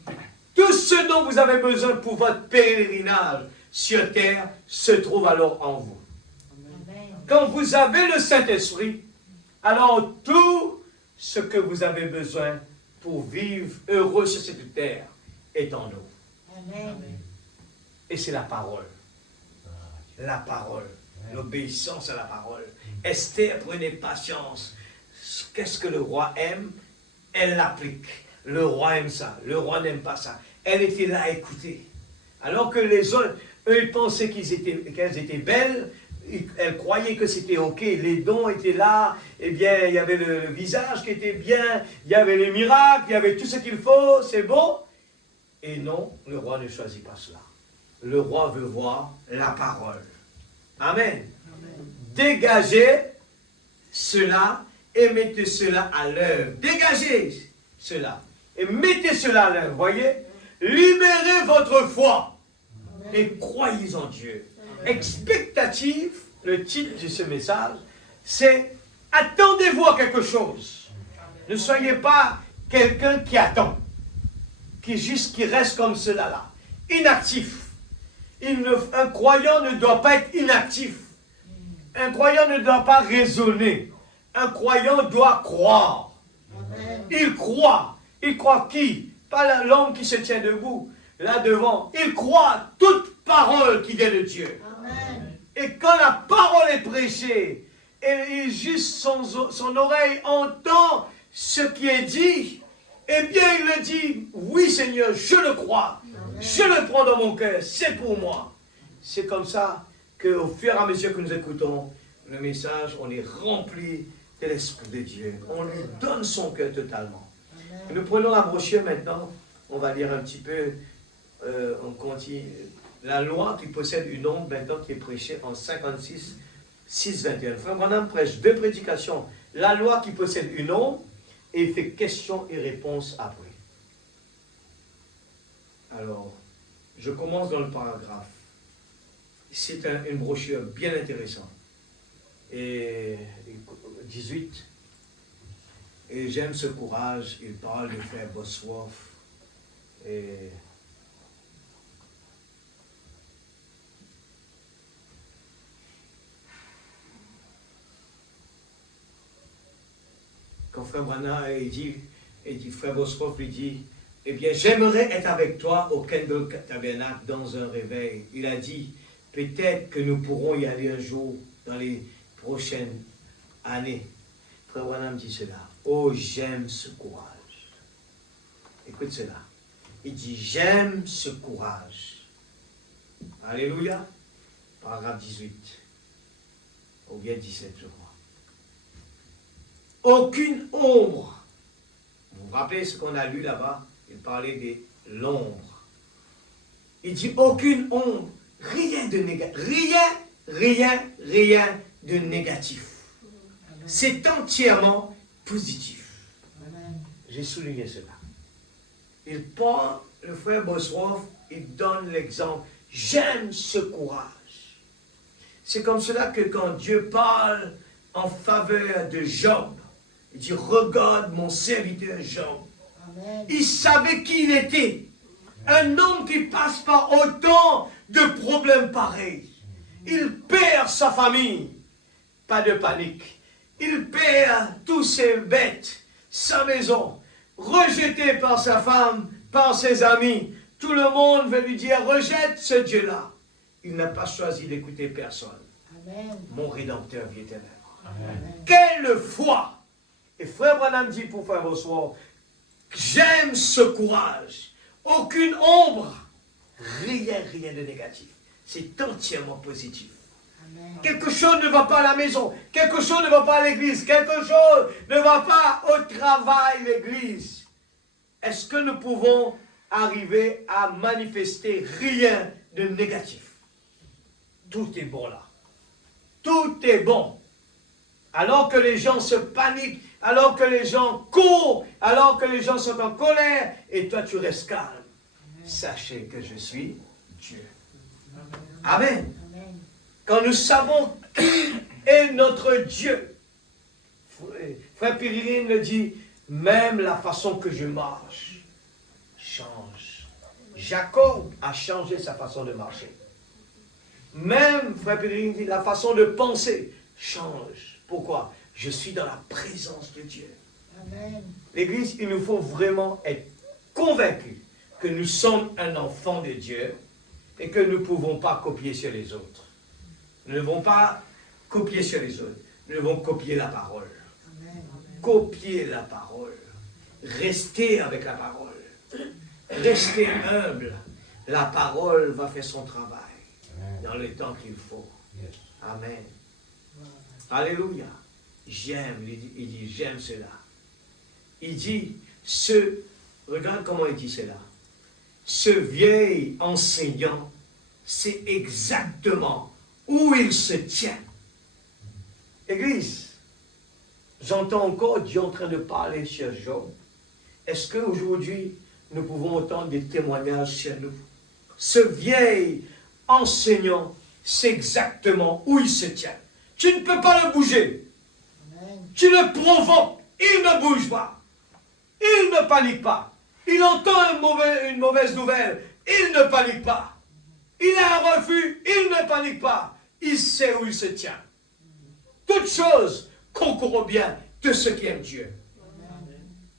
Tout ce dont vous avez besoin pour votre pèlerinage sur terre se trouve alors en vous. Amen. quand vous avez le Saint-Esprit, alors tout ce que vous avez besoin pour vivre heureux sur cette terre est en nous. Amen. Et c'est la parole. La parole. L'obéissance à la parole. Esther prenait patience. Qu'est-ce que le roi aime? Elle l'applique. Le roi aime ça. Le roi n'aime pas ça. Elle était là à écouter. Alors que les autres, eux, ils pensaient qu'elles étaient belles. Elle croyait que c'était ok, les dons étaient là, eh bien, il y avait le visage qui était bien, il y avait les miracles, il y avait tout ce qu'il faut, c'est bon. Et non, le roi ne choisit pas cela. Le roi veut voir la parole. Amen. Amen. Dégagez cela et mettez cela à l'œuvre. Dégagez cela et mettez cela à l'œuvre, voyez. Libérez votre foi et croyez en Dieu. Expectative, le titre de ce message, c'est attendez-vous à quelque chose. Ne soyez pas quelqu'un qui attend, qui reste comme cela là, inactif. Un croyant ne doit pas être inactif. Un croyant ne doit pas raisonner. Un croyant doit croire. Amen. Il croit. Il croit qui? Pas l'homme qui se tient debout, là devant. Il croit toute parole qui vient de Dieu. Amen. Et quand la parole est prêchée, et juste son oreille entend ce qui est dit, eh bien il le dit, oui Seigneur, je le crois. Amen. Je le prends dans mon cœur, c'est pour moi. C'est comme ça qu'au fur et à mesure que nous écoutons le message, on est rempli de l'Esprit de Dieu. On lui donne son cœur totalement. Amen. Nous prenons la brochure maintenant, on va lire un petit peu, on continue. La loi qui possède une ombre maintenant qui est prêchée en 56, 6, 21. Frère Branham prêche 2 prédications. La loi qui possède une ombre et il fait questions et réponses après. Alors, je commence dans le paragraphe. C'est une brochure bien intéressante. Et 18. Et j'aime ce courage. Il parle de frère Bosworth. Et quand frère Branham frère Bosworth lui dit, eh bien, j'aimerais être avec toi au Kendall Tabernacle dans un réveil. Il a dit, peut-être que nous pourrons y aller un jour dans les prochaines années. Frère Branham dit cela. Oh, j'aime ce courage. Écoute cela. Il dit, j'aime ce courage. Alléluia. Paragraphe 18. Ou bien 17, je crois. Aucune ombre. Vous vous rappelez ce qu'on a lu là-bas? Il parlait de l'ombre. Il dit aucune ombre. Rien de négatif. Rien de négatif. C'est entièrement positif. J'ai souligné cela. Il prend, le frère Bosworth, il donne l'exemple. J'aime ce courage. C'est comme cela que quand Dieu parle en faveur de Job, il dit, regarde mon serviteur Job. Amen. Il savait qui il était. Un homme qui passe par autant de problèmes pareils. Il perd sa famille. Pas de panique. Il perd tous ses bêtes, sa maison. Rejeté par sa femme, par ses amis. Tout le monde veut lui dire, rejette ce Dieu-là. Il n'a pas choisi d'écouter personne. Amen. Mon Rédempteur vit éternel. Amen. Quelle foi! Et frère Branham dit pour frère Bosworth, j'aime ce courage. Aucune ombre. Rien de négatif. C'est entièrement positif. Amen. Quelque chose ne va pas à la maison. Quelque chose ne va pas à l'église. Quelque chose ne va pas au travail, l'église. Est-ce que nous pouvons arriver à manifester rien de négatif? Tout est bon là. Tout est bon. Alors que les gens se paniquent, alors que les gens courent, alors que les gens sont en colère, et toi tu restes calme. Amen. Sachez que je suis Dieu. Amen. Amen. Quand nous savons qui est notre Dieu, frère Péririne le dit, même la façon que je marche change. Jacob a changé sa façon de marcher. Même, frère Péririne dit, la façon de penser change. Pourquoi? Je suis dans la présence de Dieu. Amen. L'Église, il nous faut vraiment être convaincus que nous sommes un enfant de Dieu et que nous ne pouvons pas copier sur les autres. Nous ne devons pas copier sur les autres. Nous devons copier la parole. Amen. Copier la parole. Rester avec la parole. Rester humble. La parole va faire son travail dans le temps qu'il faut. Amen. Alléluia. J'aime, il dit j'aime cela. Il dit, regarde comment il dit cela. Ce vieil enseignant sait exactement où il se tient. Église, j'entends encore Dieu en train de parler sur Job. Est-ce qu'aujourd'hui, nous pouvons entendre des témoignages sur nous? Ce vieil enseignant sait exactement où il se tient. Tu ne peux pas le bouger. Amen. Tu le provoques, il ne bouge pas. Il ne panique pas. Il entend une mauvaise nouvelle, il ne panique pas. Il a un refus, il ne panique pas. Il sait où il se tient. Toutes choses concourent bien de ceux qui aiment Dieu.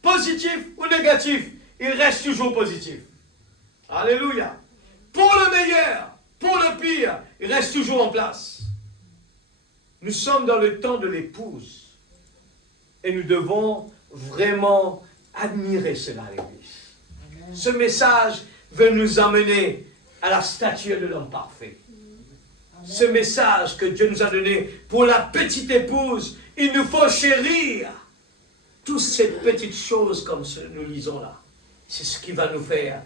Positif ou négatif, il reste toujours positif. Alléluia. Pour le meilleur, pour le pire, il reste toujours en place. Nous sommes dans le temps de l'épouse. Et nous devons vraiment admirer cela, l'Église. Ce message veut nous amener à la stature de l'homme parfait. Ce message que Dieu nous a donné pour la petite épouse, il nous faut chérir toutes ces petites choses comme ce que nous lisons là. C'est ce qui va nous faire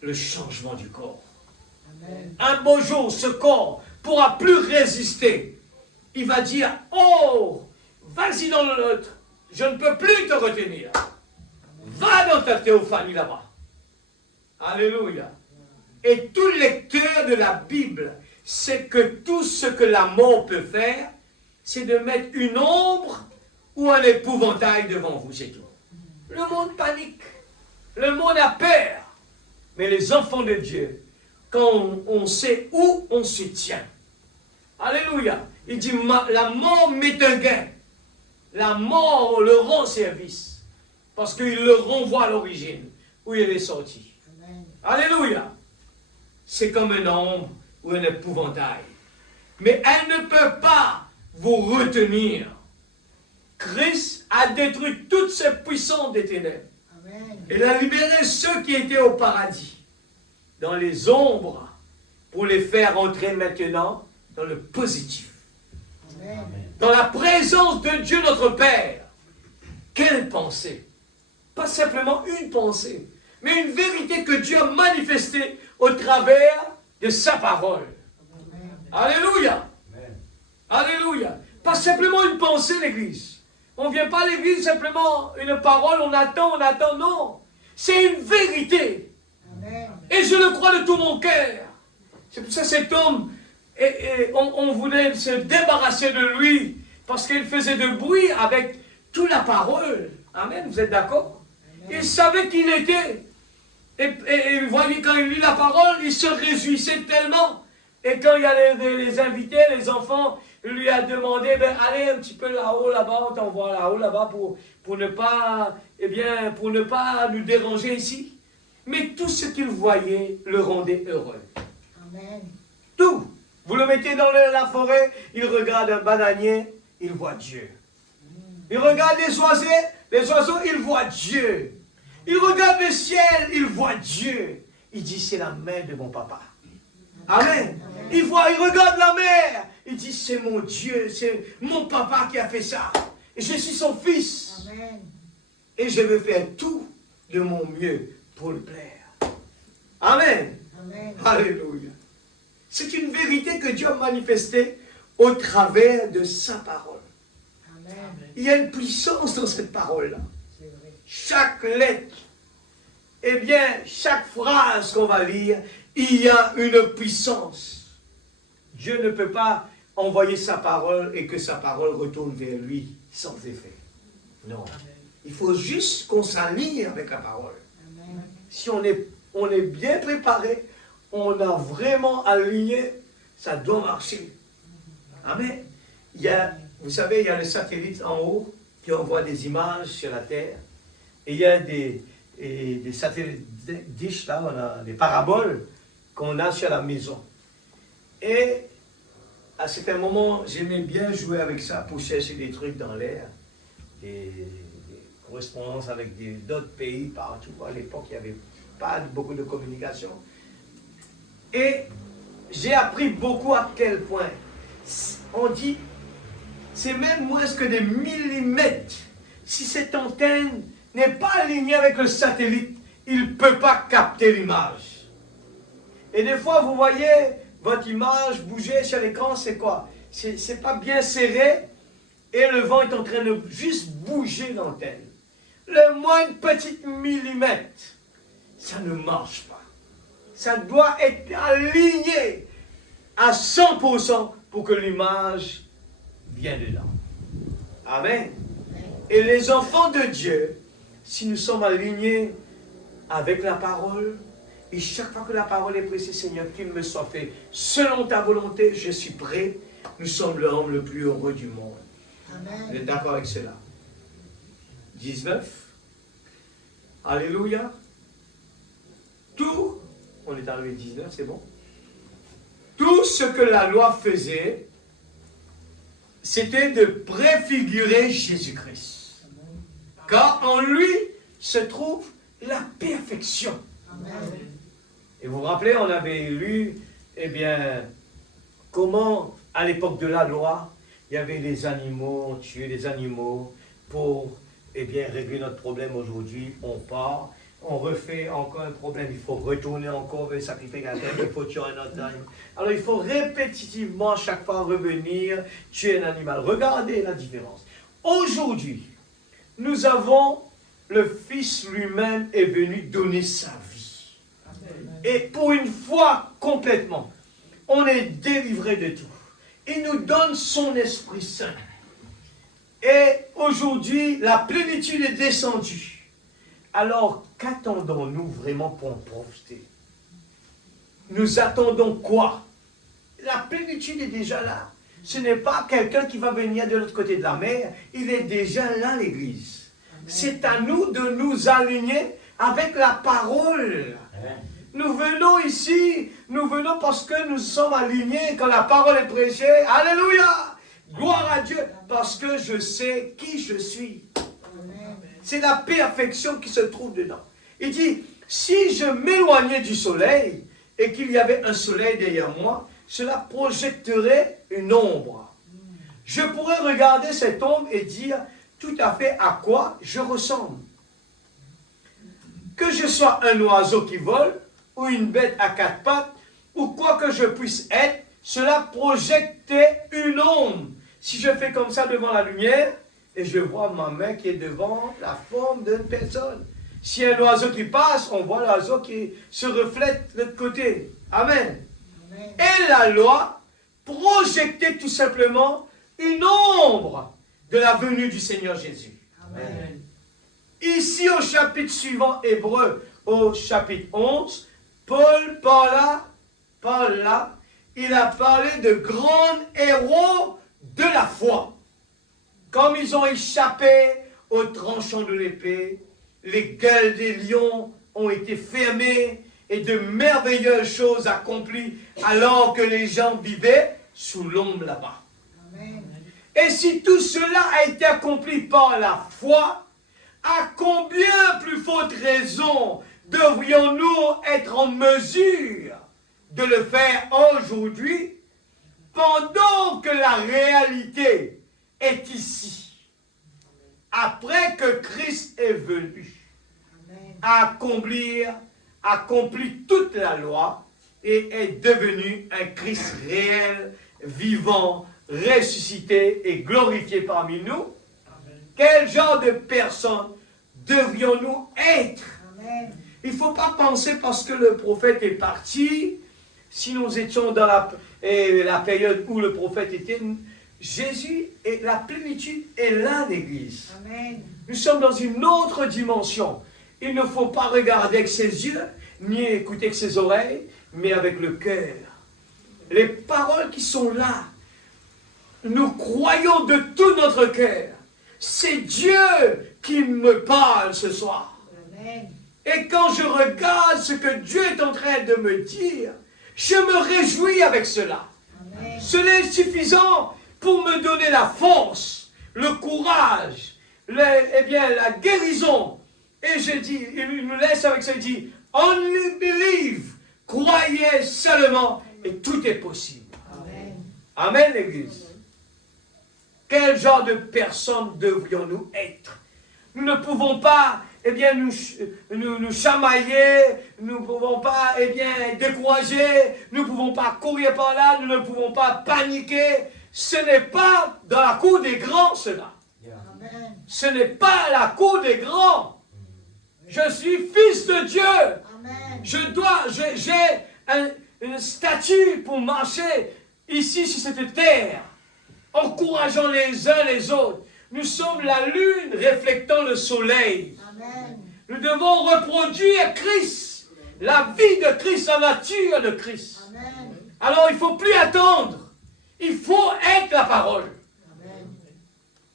le changement du corps. Amen. Un beau jour, ce corps pourra plus résister. Il va dire, oh, vas-y dans l'autre, je ne peux plus te retenir. Va dans ta théophanie là-bas. Alléluia. Et tout lecteur de la Bible sait que tout ce que la mort peut faire, c'est de mettre une ombre ou un épouvantail devant vous, c'est tout. Le monde panique. Le monde a peur. Mais les enfants de Dieu, quand on sait où on se tient, alléluia, il dit, la mort m'est un gain. La mort le rend service. Parce qu'il le renvoie à l'origine, où il est sorti. Amen. Alléluia. C'est comme un ombre ou un épouvantail. Mais elle ne peut pas vous retenir. Christ a détruit toutes ces puissances des ténèbres. Amen. Il a libéré ceux qui étaient au paradis, dans les ombres, pour les faire entrer maintenant dans le positif. Amen. Dans la présence de Dieu notre Père. Quelle pensée! Pas simplement une pensée, mais une vérité que Dieu a manifestée au travers de sa parole. Amen. Alléluia! Alléluia! Pas simplement une pensée, l'Église. On ne vient pas à l'Église simplement une parole, on attend, non. C'est une vérité. Amen. Et je le crois de tout mon cœur. C'est pour ça que cet homme, on voulait se débarrasser de lui, parce qu'il faisait de bruit avec toute la parole. Amen, vous êtes d'accord? Il savait qui il était. Et vous voyez, quand il lit la parole, il se réjouissait tellement. Et quand il y a les invités, les enfants, il lui a demandé, ben, allez un petit peu là-haut, là-bas, on t'envoie là-haut, là-bas, pour ne pas, pour ne pas nous déranger ici. Mais tout ce qu'il voyait le rendait heureux. Amen. Tout. Vous le mettez dans la forêt, il regarde un bananier, il voit Dieu. Il regarde les oiseaux, il voit Dieu. Il regarde le ciel, il voit Dieu. Il dit, c'est la main de mon papa. Amen. Il regarde la mer. Il dit, c'est mon Dieu, c'est mon papa qui a fait ça. Et je suis son fils. Amen. Et je veux faire tout de mon mieux pour le plaire. Amen. Amen. Alléluia. C'est une vérité que Dieu a manifestée au travers de sa parole. Amen. Il y a une puissance dans cette parole-là. C'est vrai. Chaque lettre, chaque phrase qu'on va lire, il y a une puissance. Dieu ne peut pas envoyer sa parole et que sa parole retourne vers lui sans effet. Non. Il faut juste qu'on s'aligne avec la parole. Amen. Si on est bien préparé, on a vraiment aligné, ça doit marcher. Amen. vous savez, il y a le satellite en haut qui envoie des images sur la Terre. Et il y a des satellites dish, là, on a des paraboles qu'on a sur la maison. Et à certains moments, j'aimais bien jouer avec ça pour chercher des trucs dans l'air, des correspondances avec d'autres pays partout. À l'époque, il n'y avait pas beaucoup de communication. Et j'ai appris beaucoup à quel point. On dit, c'est même moins que des millimètres. Si cette antenne n'est pas alignée avec le satellite, il ne peut pas capter l'image. Et des fois, vous voyez votre image bouger sur l'écran, c'est quoi? C'est pas bien serré et le vent est en train de juste bouger l'antenne. Le moindre petit millimètre, ça ne marche pas. Ça doit être aligné à 100% pour que l'image vienne dedans. Amen. Et les enfants de Dieu, si nous sommes alignés avec la parole, et chaque fois que la parole est pressée, Seigneur, qu'il me soit fait selon ta volonté, je suis prêt. Nous sommes l'homme le plus heureux du monde. Amen. Vous êtes d'accord avec cela? 19. Alléluia. Tout, on est arrivé 19, c'est bon? Tout ce que la loi faisait, c'était de préfigurer Jésus-Christ. Car en lui se trouve la perfection. Amen. Et vous vous rappelez, on avait lu, eh bien, comment, à l'époque de la loi, il y avait les animaux, on tuait les animaux pour, eh bien, régler notre problème aujourd'hui. On part, on refait encore un problème, il faut retourner encore vers le sacrificateur, il faut tuer un autre animal. Alors, il faut répétitivement, chaque fois, revenir, tuer un animal. Regardez la différence. Aujourd'hui, nous avons, le Fils lui-même est venu donner sa vie. Et pour une fois complètement, on est délivré de tout. Il nous donne son Esprit Saint. Et aujourd'hui, la plénitude est descendue. Alors, qu'attendons-nous vraiment pour en profiter? Nous attendons quoi? La plénitude est déjà là. Ce n'est pas quelqu'un qui va venir de l'autre côté de la mer. Il est déjà là, l'Église. C'est à nous de nous aligner avec la parole. Nous venons ici, nous venons parce que nous sommes alignés quand la parole est prêchée. Alléluia! Gloire à Dieu, parce que je sais qui je suis. C'est la perfection qui se trouve dedans. Il dit, si je m'éloignais du soleil et qu'il y avait un soleil derrière moi, cela projetterait une ombre. Je pourrais regarder cette ombre et dire tout à fait à quoi je ressemble. Que je sois un oiseau qui vole, ou une bête à quatre pattes, ou quoi que je puisse être, cela projetait une ombre. Si je fais comme ça devant la lumière, et je vois ma main qui est devant la forme d'une personne. Si un oiseau qui passe, on voit l'oiseau qui se reflète de l'autre côté. Amen. Amen. Et la loi projetait tout simplement une ombre de la venue du Seigneur Jésus. Amen. Ici au chapitre suivant, Hébreux, au chapitre 11, Paul parle là, il a parlé de grands héros de la foi. Comme ils ont échappé au tranchant de l'épée, les gueules des lions ont été fermées et de merveilleuses choses accomplies alors que les gens vivaient sous l'ombre là-bas. Amen. Et si tout cela a été accompli par la foi, à combien plus forte raison devrions-nous être en mesure de le faire aujourd'hui pendant que la réalité est ici, après que Christ est venu accomplir toute la loi et est devenu un Christ réel, vivant, ressuscité et glorifié parmi nous? Quel genre de personnes devrions-nous être? Amen. Il ne faut pas penser parce que le prophète est parti, si nous étions dans la période où le prophète était, Jésus et la plénitude est là, l'Église. Amen. Nous sommes dans une autre dimension. Il ne faut pas regarder avec ses yeux, ni écouter avec ses oreilles, mais avec le cœur. Les paroles qui sont là, nous croyons de tout notre cœur. C'est Dieu qui me parle ce soir. Amen. Et quand je regarde ce que Dieu est en train de me dire, je me réjouis avec cela. Amen. Cela est suffisant pour me donner la force, le courage, la guérison. Et je dis, il nous laisse avec ça, il dit, only believe, croyez seulement, et tout est possible. Amen. Amen, l'Église. Quel genre de personnes devrions-nous être? Nous ne pouvons pas, nous chamailler, nous ne pouvons pas, être découragés, nous ne pouvons pas courir par là, nous ne pouvons pas paniquer. Ce n'est pas dans la cour des grands, cela. Amen. Ce n'est pas la cour des grands. Je suis fils de Dieu. Amen. J'ai une statue pour marcher ici sur cette terre, encourageant les uns les autres. Nous sommes la lune reflétant le soleil. Amen. Nous devons reproduire Christ, la vie de Christ, la nature de Christ. Amen. Alors il ne faut plus attendre. Il faut être la parole. Amen.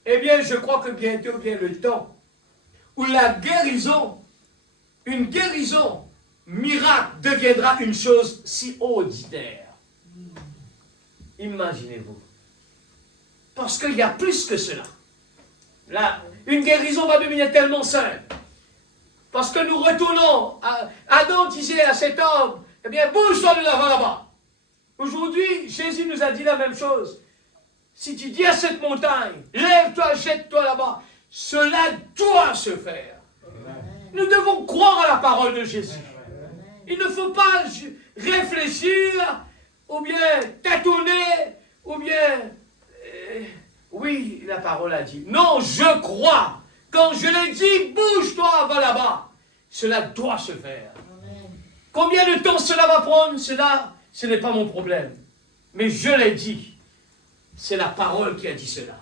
Eh bien, je crois que bientôt vient le temps où la guérison, une guérison miracle deviendra une chose si ordinaire. Imaginez-vous. Parce qu'il y a plus que cela. Là, une guérison va devenir tellement simple. Parce que nous retournons. Adam disait à cet homme, eh bien, bouge-toi de là-bas. Aujourd'hui, Jésus nous a dit la même chose. Si tu dis à cette montagne, lève-toi, jette-toi là-bas, cela doit se faire. Amen. Nous devons croire à la parole de Jésus. Amen. Il ne faut pas réfléchir, ou bien tâtonner, ou bien... oui, la parole a dit. Non, je crois. Quand je l'ai dit, bouge-toi, va là-bas. Cela doit se faire. Amen. Combien de temps cela va prendre? Cela, ce n'est pas mon problème. Mais je l'ai dit. C'est la parole qui a dit cela.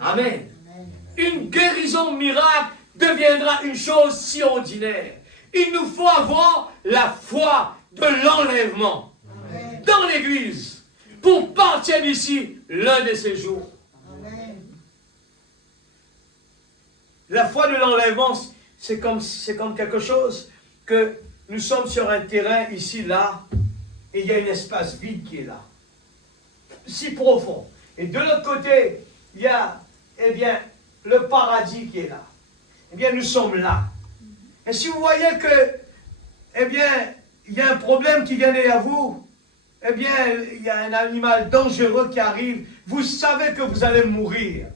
Amen. Amen. Une guérison miracle deviendra une chose si ordinaire. Il nous faut avoir la foi de l'enlèvement Amen. dans l'Église pour partir d'ici l'un de ces jours. Amen. La foi de l'enlèvement, c'est comme quelque chose que nous sommes sur un terrain ici, là, et il y a un espace vide qui est là. Si profond. Et de l'autre côté, il y a, le paradis qui est là. Eh bien, nous sommes là. Et si vous voyez que, il y a un problème qui vient derrière vous, il y a un animal dangereux qui arrive, vous savez que vous allez mourir.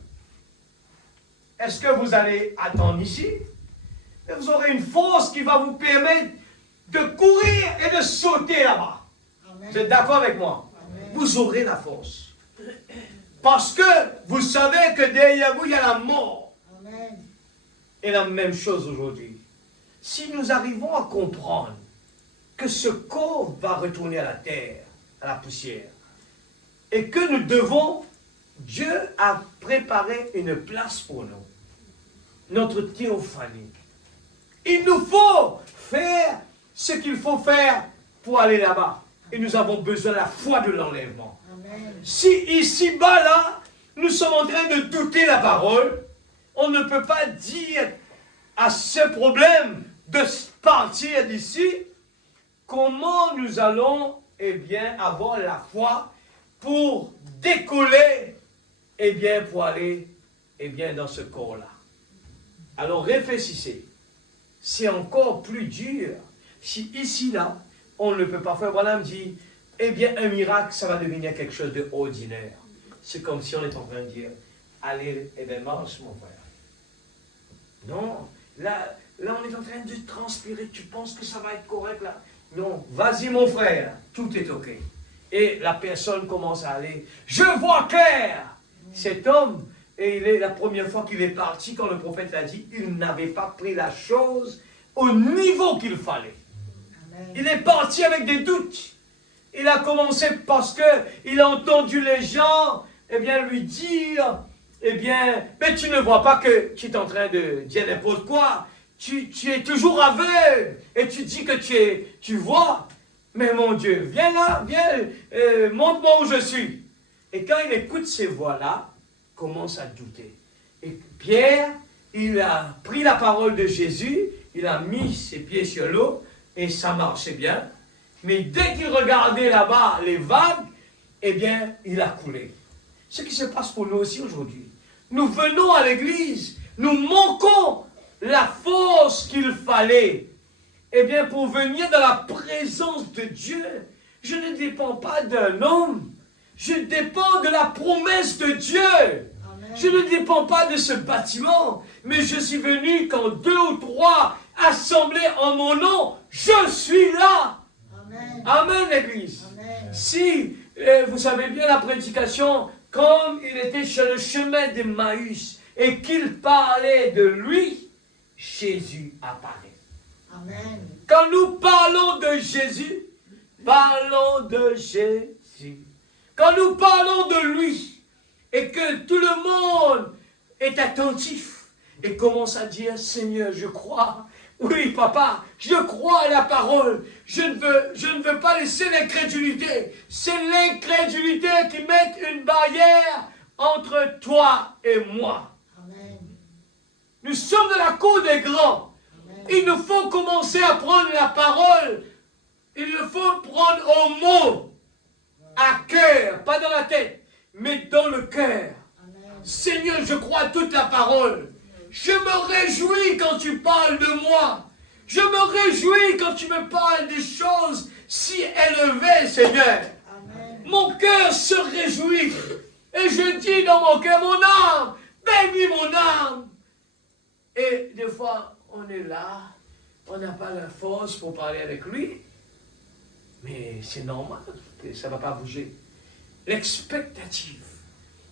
Est-ce que vous allez attendre ici? Et vous aurez une force qui va vous permettre de courir et de sauter là-bas. Amen. Vous êtes d'accord avec moi? Amen. Vous aurez la force. Parce que vous savez que derrière vous, il y a la mort. Amen. Et la même chose aujourd'hui. Si nous arrivons à comprendre que ce corps va retourner à la terre, à la poussière, et que nous devons, Dieu a préparé une place pour nous, notre théophanie. Il nous faut faire ce qu'il faut faire pour aller là-bas. Et nous avons besoin de la foi de l'enlèvement. Amen. Si ici-bas, là, nous sommes en train de douter la parole, on ne peut pas dire à ce problème de partir d'ici, comment nous allons, avoir la foi pour décoller, pour aller, dans ce corps-là. Alors réfléchissez. C'est encore plus dur si ici, là, on ne peut pas faire. Voilà, me dit, un miracle, ça va devenir quelque chose d'ordinaire. C'est comme si on est en train de dire, allez, marche, mon frère. Non, là, on est en train de transpirer. Tu penses que ça va être correct, là? Non, vas-y, mon frère, tout est OK. Et la personne commence à aller, je vois clair. Cet homme, et la première fois qu'il est parti, quand le prophète l'a dit, il n'avait pas pris la chose au niveau qu'il fallait. Amen. Il est parti avec des doutes. Il a commencé parce qu'il a entendu les gens, lui dire, mais tu ne vois pas que tu es en train de dire n'importe quoi. Tu es toujours aveugle et tu dis que tu vois. Mais mon Dieu, viens là, viens, montre-moi où je suis. Et quand il écoute ces voix-là, il commence à douter. Et Pierre, il a pris la parole de Jésus, il a mis ses pieds sur l'eau, et ça marchait bien. Mais dès qu'il regardait là-bas les vagues, eh bien, il a coulé. Ce qui se passe pour nous aussi aujourd'hui. Nous venons à l'église, nous manquons la force qu'il fallait. Eh bien, pour venir dans la présence de Dieu, je ne dépends pas d'un homme, je dépends de la promesse de Dieu. Amen. Je ne dépends pas de ce bâtiment, mais je suis venu quand 2 ou 3 assemblés en mon nom, je suis là. Amen, Amen l'Église. Amen. Si, vous savez bien la prédication, comme il était sur le chemin d'Emmaüs et qu'il parlait de lui, Jésus apparaît. Amen. Quand nous parlons de Jésus, parlons de Jésus. Quand nous parlons de lui et que tout le monde est attentif et commence à dire, Seigneur, je crois. Oui, papa, je crois à la parole. Je ne veux pas laisser l'incrédulité. C'est l'incrédulité qui met une barrière entre toi et moi. Amen. Nous sommes de la cour des grands. Amen. Il nous faut commencer à prendre la parole. Il nous faut prendre au mot, à cœur, pas dans la tête, mais dans le cœur. Amen. Seigneur, je crois à toute la parole. Je me réjouis quand tu parles de moi. Je me réjouis quand tu me parles des choses si élevées, Seigneur. Amen. Mon cœur se réjouit. Et je dis dans mon cœur, mon âme, bénis mon âme. Et des fois, on est là, on n'a pas la force pour parler avec lui. Mais c'est normal, ça ne va pas bouger. L'expectative,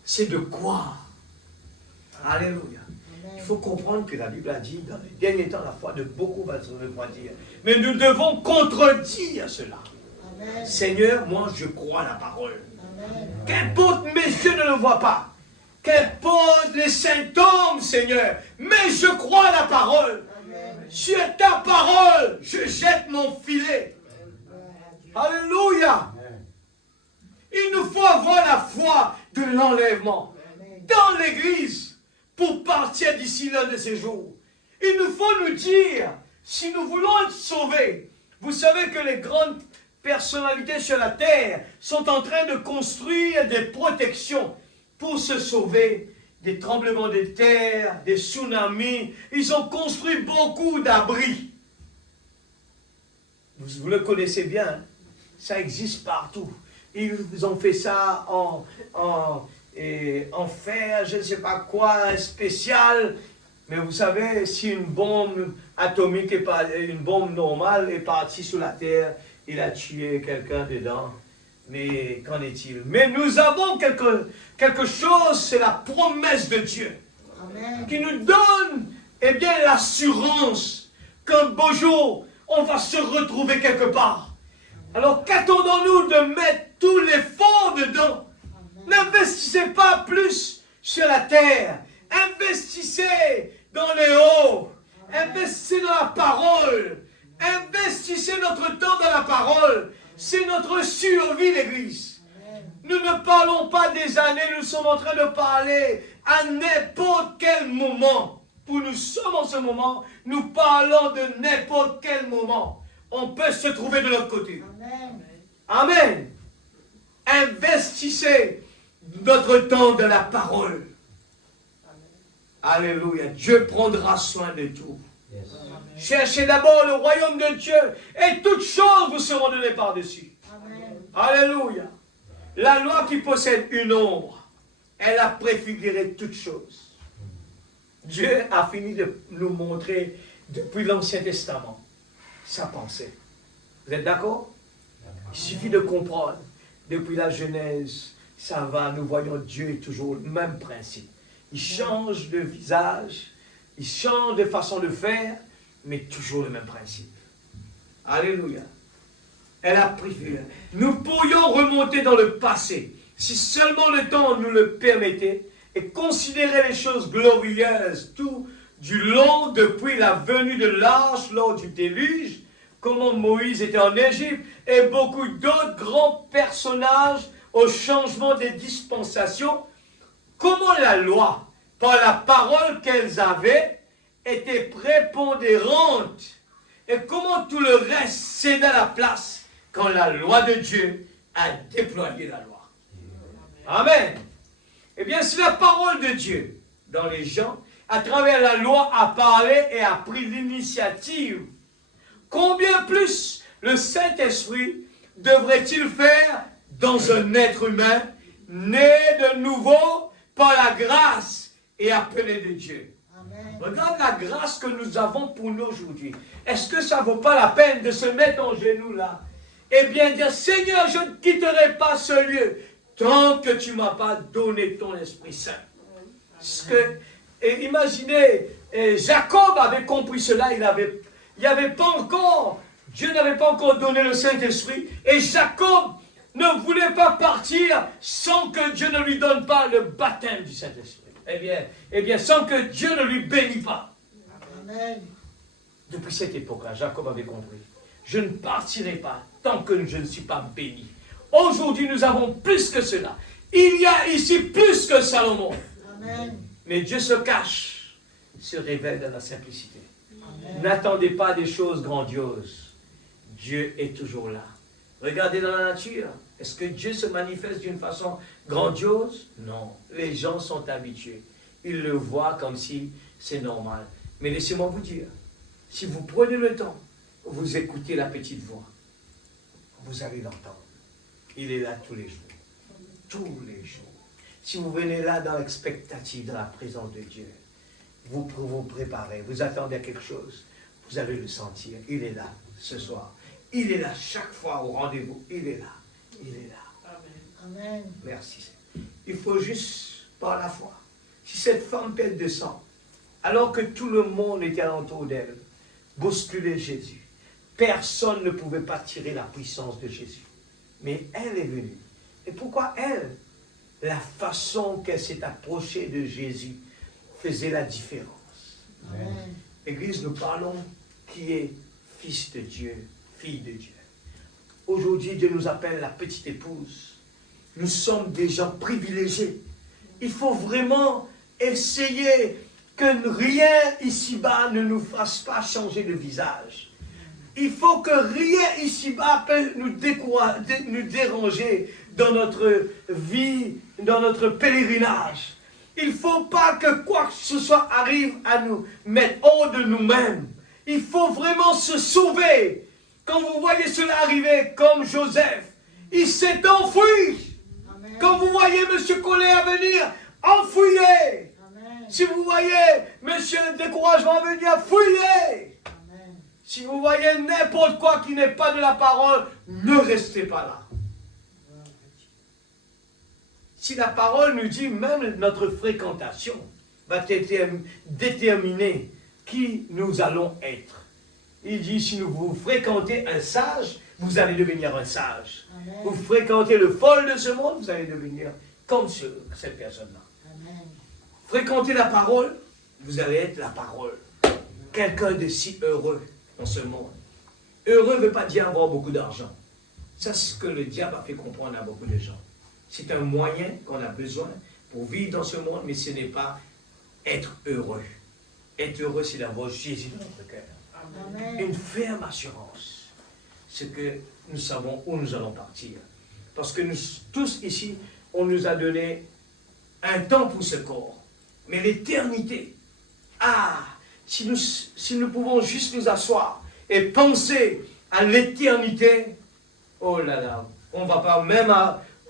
c'est de croire. Alléluia. Il faut comprendre que la Bible a dit, dans les derniers temps, la foi de beaucoup va se refroidir. Mais nous devons contredire cela. Amen. Seigneur, moi je crois à la parole. Qu'importe mes yeux ne le voient pas. Qu'importe les symptômes, Seigneur. Mais je crois à la parole. Amen. Sur ta parole, je jette mon filet. Alléluia. Il nous faut avoir la foi de l'enlèvement. Dans l'église. Pour partir d'ici l'un de ces jours. Il nous faut nous dire, si nous voulons être sauvés, vous savez que les grandes personnalités sur la terre sont en train de construire des protections pour se sauver des tremblements de terre, des tsunamis. Ils ont construit beaucoup d'abris. Vous le connaissez bien, ça existe partout. Ils ont fait ça en fer, je ne sais pas quoi, spécial. Mais vous savez, si une bombe atomique, une bombe normale est partie sur la terre, il a tué quelqu'un dedans. Mais qu'en est-il? Mais nous avons quelque chose, c'est la promesse de Dieu. Amen. Qui nous donne, eh bien, l'assurance qu'un beau jour, on va se retrouver quelque part. Alors qu'attendons-nous de mettre tout l'effort dedans? N'investissez pas plus sur la terre. Investissez dans les hauts. Investissez dans la parole. Investissez notre temps dans la parole. C'est notre survie, l'Église. Nous ne parlons pas des années, nous sommes en train de parler à n'importe quel moment. Où nous sommes en ce moment, nous parlons de n'importe quel moment. On peut se trouver de l'autre côté. Amen. Amen. Investissez notre temps de la parole. Alléluia. Dieu prendra soin de tout. Yes. Cherchez d'abord le royaume de Dieu et toutes choses vous seront données par-dessus. Alléluia. La loi qui possède une ombre, elle a préfiguré toutes choses. Dieu a fini de nous montrer depuis l'Ancien Testament sa pensée. Vous êtes d'accord? Il suffit de comprendre. Depuis la Genèse, ça va, nous voyons Dieu est toujours le même principe. Il change de visage, il change de façon de faire, mais toujours le même principe. Alléluia. Elle a préfiguré. Nous pourrions remonter dans le passé, si seulement le temps nous le permettait, et considérer les choses glorieuses tout du long depuis la venue de l'arche lors du déluge, comment Moïse était en Égypte, et beaucoup d'autres grands personnages au changement des dispensations, comment la loi, par la parole qu'elles avaient, était prépondérante et comment tout le reste céda la place quand la loi de Dieu a déployé la loi. Amen. Eh bien, c'est la parole de Dieu dans les gens, à travers la loi, a parlé et a pris l'initiative. Combien plus le Saint-Esprit devrait-il faire dans un être humain né de nouveau par la grâce et appelé de Dieu? Amen. Regarde la grâce que nous avons pour nous aujourd'hui. Est-ce que ça ne vaut pas la peine de se mettre en genoux là? Et bien dire, Seigneur, je ne quitterai pas ce lieu tant que tu ne m'as pas donné ton Esprit Saint. Imaginez, Jacob avait compris cela, Dieu n'avait pas encore donné le Saint-Esprit, et Jacob ne voulait pas partir sans que Dieu ne lui donne pas le baptême du Saint-Esprit. Eh bien, sans que Dieu ne lui bénisse pas. Amen. Depuis cette époque-là, Jacob avait compris. Je ne partirai pas tant que je ne suis pas béni. Aujourd'hui, nous avons plus que cela. Il y a ici plus que Salomon. Amen. Mais Dieu se cache, se révèle dans la simplicité. N'attendez pas des choses grandioses. Dieu est toujours là. Regardez dans la nature. Est-ce que Dieu se manifeste d'une façon grandiose? Non. Les gens sont habitués. Ils le voient comme si c'est normal. Mais laissez-moi vous dire, si vous prenez le temps, vous écoutez la petite voix, vous allez l'entendre. Il est là tous les jours. Tous les jours. Si vous venez là dans l'expectative, dans la présence de Dieu, vous vous préparez, vous attendez à quelque chose, vous allez le sentir. Il est là ce soir. Il est là chaque fois au rendez-vous. Il est là. Il est là. Amen. Merci. Il faut juste, par la foi, si cette femme pèle de sang, alors que tout le monde était alentour d'elle, bousculer Jésus, personne ne pouvait pas tirer la puissance de Jésus. Mais elle est venue. Et pourquoi elle? La façon qu'elle s'est approchée de Jésus faisait la différence. Amen. Église, nous parlons qui est fils de Dieu, fille de Dieu. Aujourd'hui, Dieu nous appelle la petite épouse. Nous sommes des gens privilégiés. Il faut vraiment essayer que rien ici-bas ne nous fasse pas changer de visage. Il faut que rien ici-bas peut nous déranger dans notre vie, dans notre pèlerinage. Il ne faut pas que quoi que ce soit arrive à nous mettre hors de nous-mêmes. Il faut vraiment se sauver. Quand vous voyez cela arriver comme Joseph, il s'est enfui. Amen. Quand vous voyez M. Collet venir, enfuyez. Amen. Si vous voyez M. Découragement venir, fuyez. Amen. Si vous voyez n'importe quoi qui n'est pas de la parole, ne restez pas là. Si la parole nous dit, même notre fréquentation va déterminer qui nous allons être. Il dit, si vous fréquentez un sage, vous allez devenir un sage. Amen. Vous fréquentez le fol de ce monde, vous allez devenir comme cette personne-là. Fréquentez la parole, vous allez être la parole. Quelqu'un de si heureux dans ce monde. Heureux ne veut pas dire avoir beaucoup d'argent. Ça, c'est ce que le diable a fait comprendre à beaucoup de gens. C'est un moyen qu'on a besoin pour vivre dans ce monde, mais ce n'est pas être heureux. Être heureux, c'est d'avoir Jésus dans notre cœur. Amen. Une ferme assurance. C'est que nous savons où nous allons partir. Parce que nous tous ici, on nous a donné un temps pour ce corps. Mais l'éternité, si nous pouvons juste nous asseoir et penser à l'éternité, oh là là, on va pas même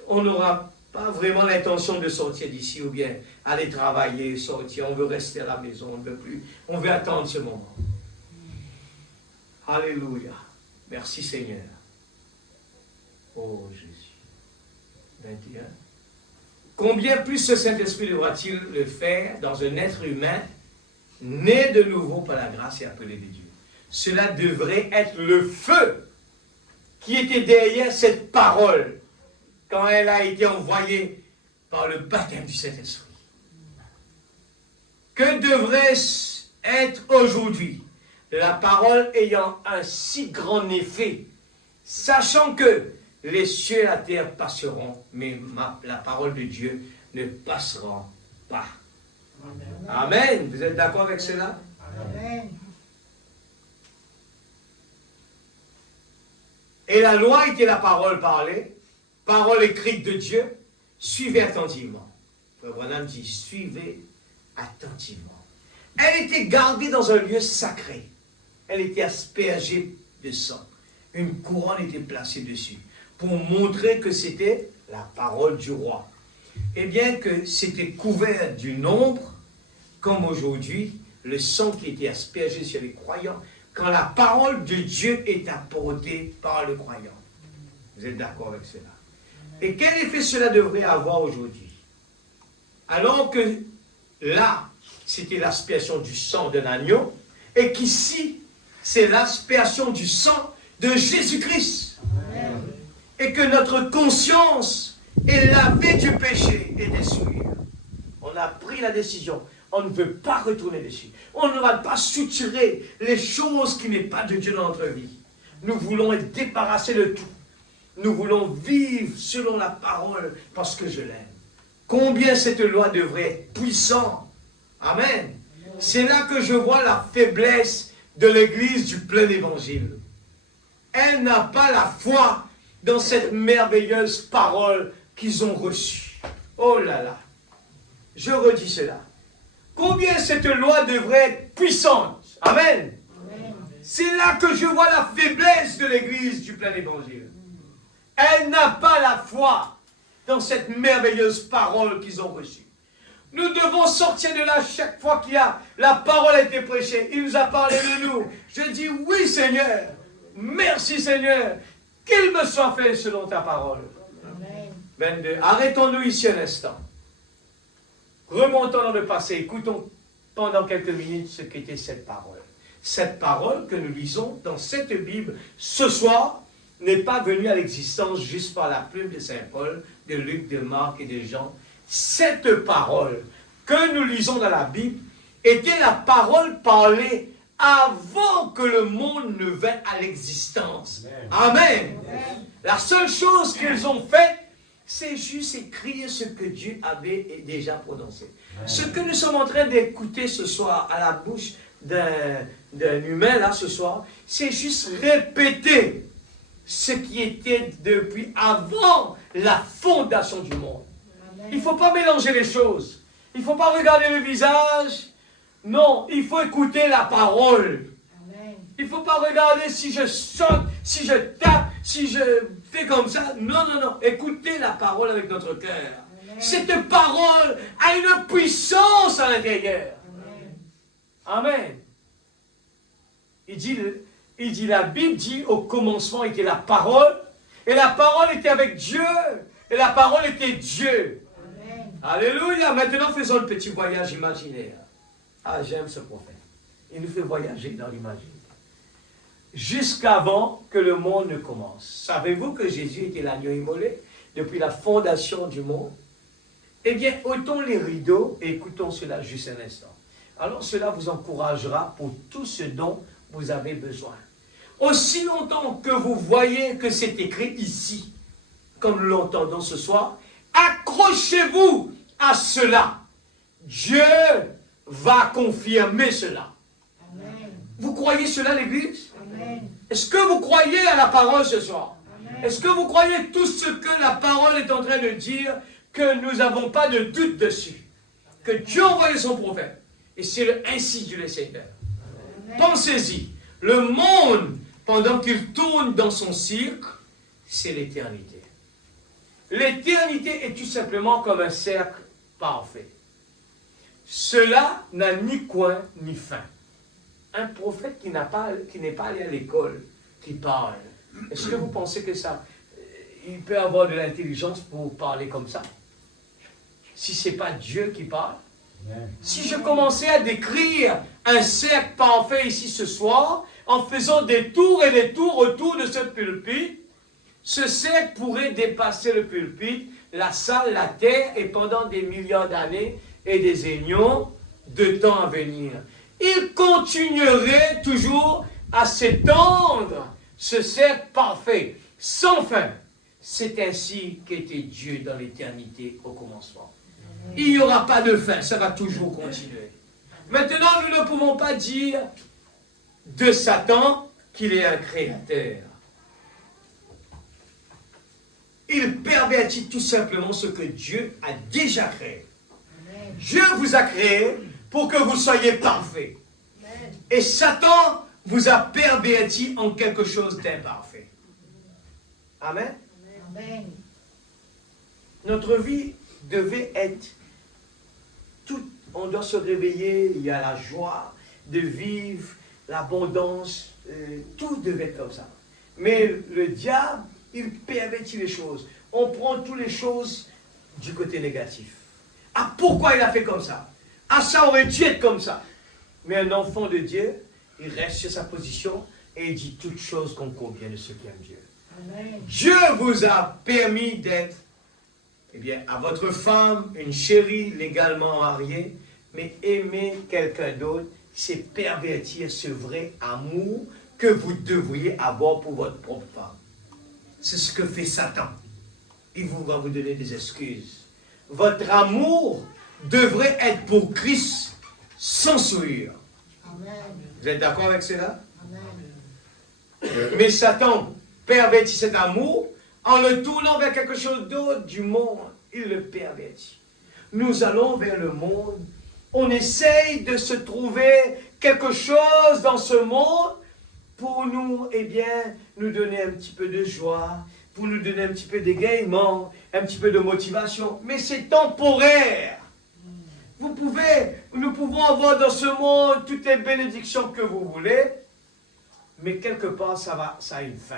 on n'aura pas vraiment l'intention de sortir d'ici ou bien aller travailler, sortir. On veut rester à la maison, on ne veut plus. On veut attendre ce moment. Alléluia. Merci Seigneur. Oh Jésus. 21. Combien plus ce Saint-Esprit devra-t-il le faire dans un être humain né de nouveau par la grâce et appelé de Dieu? Cela devrait être le feu qui était derrière cette parole quand elle a été envoyée par le baptême du Saint-Esprit. Que devrait-ce être aujourd'hui, la parole ayant un si grand effet, sachant que les cieux et la terre passeront, mais la parole de Dieu ne passera pas. Amen. Vous êtes d'accord avec cela? Amen. Et la loi était la parole parlée, parole écrite de Dieu. Suivez attentivement. Frère Branham dit, suivez attentivement. Elle était gardée dans un lieu sacré. Elle était aspergée de sang. Une couronne était placée dessus pour montrer que c'était la parole du roi. Et bien que c'était couvert d'une ombre, comme aujourd'hui, le sang qui était aspergé sur les croyants, quand la parole de Dieu est apportée par le croyant. Vous êtes d'accord avec cela? Et quel effet cela devrait avoir aujourd'hui? Alors que là, c'était l'aspersion du sang d'un agneau, et qu'ici, c'est l'aspersion du sang de Jésus-Christ. Et que notre conscience est lavée du péché et des souillures. On a pris la décision. On ne veut pas retourner dessus. On ne va pas soutirer les choses qui n'est pas de Dieu dans notre vie. Nous voulons être débarrassés de tout. Nous voulons vivre selon la parole parce que je l'aime. Combien cette loi devrait être puissante. Amen. C'est là que je vois la faiblesse de l'Église du plein évangile. Elle n'a pas la foi dans cette merveilleuse parole qu'ils ont reçue. Oh là là. Je redis cela. Combien cette loi devrait être puissante. Amen. C'est là que je vois la faiblesse de l'Église du plein évangile. Elle n'a pas la foi dans cette merveilleuse parole qu'ils ont reçue. Nous devons sortir de là chaque fois qu'il y a la parole a été prêchée. Il nous a parlé de nous. Je dis oui Seigneur. Merci Seigneur. Qu'il me soit fait selon ta parole. Amen. 22. Arrêtons-nous ici un instant. Remontons dans le passé. Écoutons pendant quelques minutes ce qu'était cette parole. Cette parole que nous lisons dans cette Bible ce soir n'est pas venue à l'existence juste par la plume de Saint Paul, de Luc, de Marc et de Jean. Cette parole que nous lisons dans la Bible était la parole parlée avant que le monde ne vint à l'existence. Amen. La seule chose qu'ils ont faite, c'est juste écrire ce que Dieu avait déjà prononcé. Ce que nous sommes en train d'écouter ce soir à la bouche d'un humain, là, ce soir, c'est juste répéter ce qui était depuis avant la fondation du monde. Il ne faut pas mélanger les choses. Il ne faut pas regarder le visage. Non, il faut écouter la parole. Il ne faut pas regarder si je saute, si je tape, si je fais comme ça. Non, non, non. Écoutez la parole avec notre cœur. Cette parole a une puissance à l'intérieur. Amen. Il dit, la Bible dit, au commencement était la parole, et la parole était avec Dieu, et la parole était Dieu. Amen. Alléluia. Maintenant, faisons le petit voyage imaginaire. Ah, j'aime ce prophète. Il nous fait voyager dans l'imaginaire. Jusqu'avant que le monde ne commence. Savez-vous que Jésus était l'agneau immolé depuis la fondation du monde? Eh bien, ôtons les rideaux et écoutons cela juste un instant. Alors, cela vous encouragera pour tout ce dont vous avez besoin. Aussi longtemps que vous voyez que c'est écrit ici, comme nous l'entendons ce soir, accrochez-vous à cela. Dieu va confirmer cela. Amen. Vous croyez cela, l'Église? Est-ce que vous croyez à la parole ce soir? Est-ce que vous croyez tout ce que la parole est en train de dire, que nous n'avons pas de doute dessus? Que Dieu a envoyé son prophète. Et c'est ainsi Dieu le Seigneur. Pensez-y. Le monde, pendant qu'il tourne dans son cirque, c'est l'éternité. L'éternité est tout simplement comme un cercle parfait. Cela n'a ni coin ni fin. Un prophète qui n'est pas allé à l'école, qui parle, est-ce que vous pensez que ça, il peut avoir de l'intelligence pour parler comme ça? Si ce n'est pas Dieu qui parle? Si je commençais à décrire un cercle parfait ici ce soir, en faisant des tours et des tours autour de ce pulpit, ce cercle pourrait dépasser le pulpit, la salle, la terre, et pendant des millions d'années et des aignions de temps à venir. Il continuerait toujours à s'étendre, ce cercle parfait, sans fin, C'est ainsi qu'était Dieu dans l'éternité au commencement. Il n'y aura pas de fin, ça va toujours continuer. Maintenant, nous ne pouvons pas dire de Satan qu'il est un créateur. Il pervertit tout simplement ce que Dieu a déjà créé. Dieu vous a créé pour que vous soyez parfaits. Et Satan vous a perverti en quelque chose d'imparfait. Amen. Amen. Notre vie devait être tout. On doit se réveiller, il y a la joie de vivre, l'abondance, tout devait être comme ça. Mais le diable, il pervertit les choses. On prend toutes les choses du côté négatif. Ah, pourquoi il a fait comme ça? Ah, ça aurait dû être comme ça. Mais un enfant de Dieu, il reste sur sa position et il dit toutes choses qu'on convient de ceux qui aiment Dieu. Amen. Dieu vous a permis d'être, eh bien, à votre femme, une chérie légalement mariée, mais aimer quelqu'un d'autre, c'est pervertir ce vrai amour que vous devriez avoir pour votre propre femme. C'est ce que fait Satan. Il va vous donner des excuses. Votre amour devrait être pour Christ sans souillure. Amen. Vous êtes d'accord avec cela? Amen. Mais Satan pervertit cet amour en le tournant vers quelque chose d'autre du monde. Il le pervertit. Nous allons vers le monde. On essaye de se trouver quelque chose dans ce monde pour nous, eh bien, nous donner un petit peu de joie, pour nous donner un petit peu d'égaiement, un petit peu de motivation. Mais c'est temporaire. Nous pouvons avoir dans ce monde toutes les bénédictions que vous voulez, mais quelque part, ça a une fin.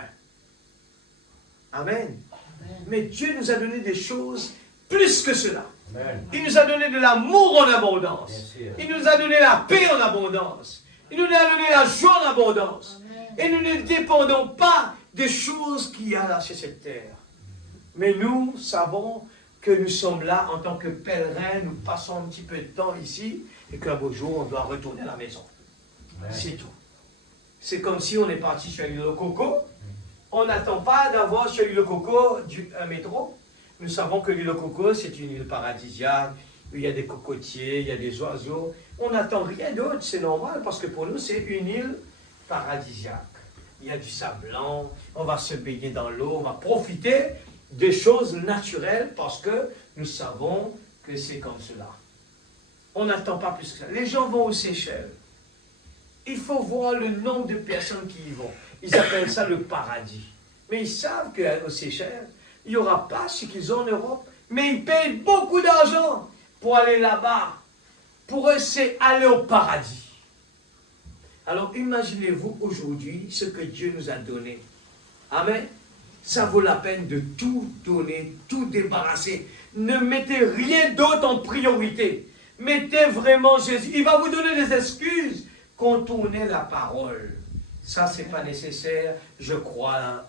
Amen. Amen. Mais Dieu nous a donné des choses plus que cela. Amen. Il nous a donné de l'amour en abondance. Bien sûr. Il nous a donné la paix en abondance. Il nous a donné la joie en abondance. Amen. Et nous ne dépendons pas des choses qu'il y a là sur cette terre. Mais nous savons que nous sommes là en tant que pèlerins, nous passons un petit peu de temps ici, et qu'un beau jour, on doit retourner à la maison. Amen. C'est tout. C'est comme si on est parti sur l'île Coco. On n'attend pas d'avoir sur l'île Coco un métro. Nous savons que l'île Coco, c'est une île paradisiaque, où il y a des cocotiers, il y a des oiseaux. On n'attend rien d'autre, c'est normal, parce que pour nous, c'est une île paradisiaque. Il y a du sable blanc, on va se baigner dans l'eau, on va profiter des choses naturelles, parce que nous savons que c'est comme cela. On n'attend pas plus que ça. Les gens vont aux Seychelles. Il faut voir le nombre de personnes qui y vont. Ils appellent ça le paradis. Mais ils savent qu'aux Seychelles, il n'y aura pas ce qu'ils ont en Europe. Mais ils payent beaucoup d'argent pour aller là-bas. Pour eux, c'est aller au paradis. Alors imaginez-vous aujourd'hui ce que Dieu nous a donné. Amen. Ça vaut la peine de tout donner, tout débarrasser. Ne mettez rien d'autre en priorité. Mettez vraiment Jésus. Il va vous donner des excuses. Contournez la parole. Ça, c'est pas nécessaire. Je crois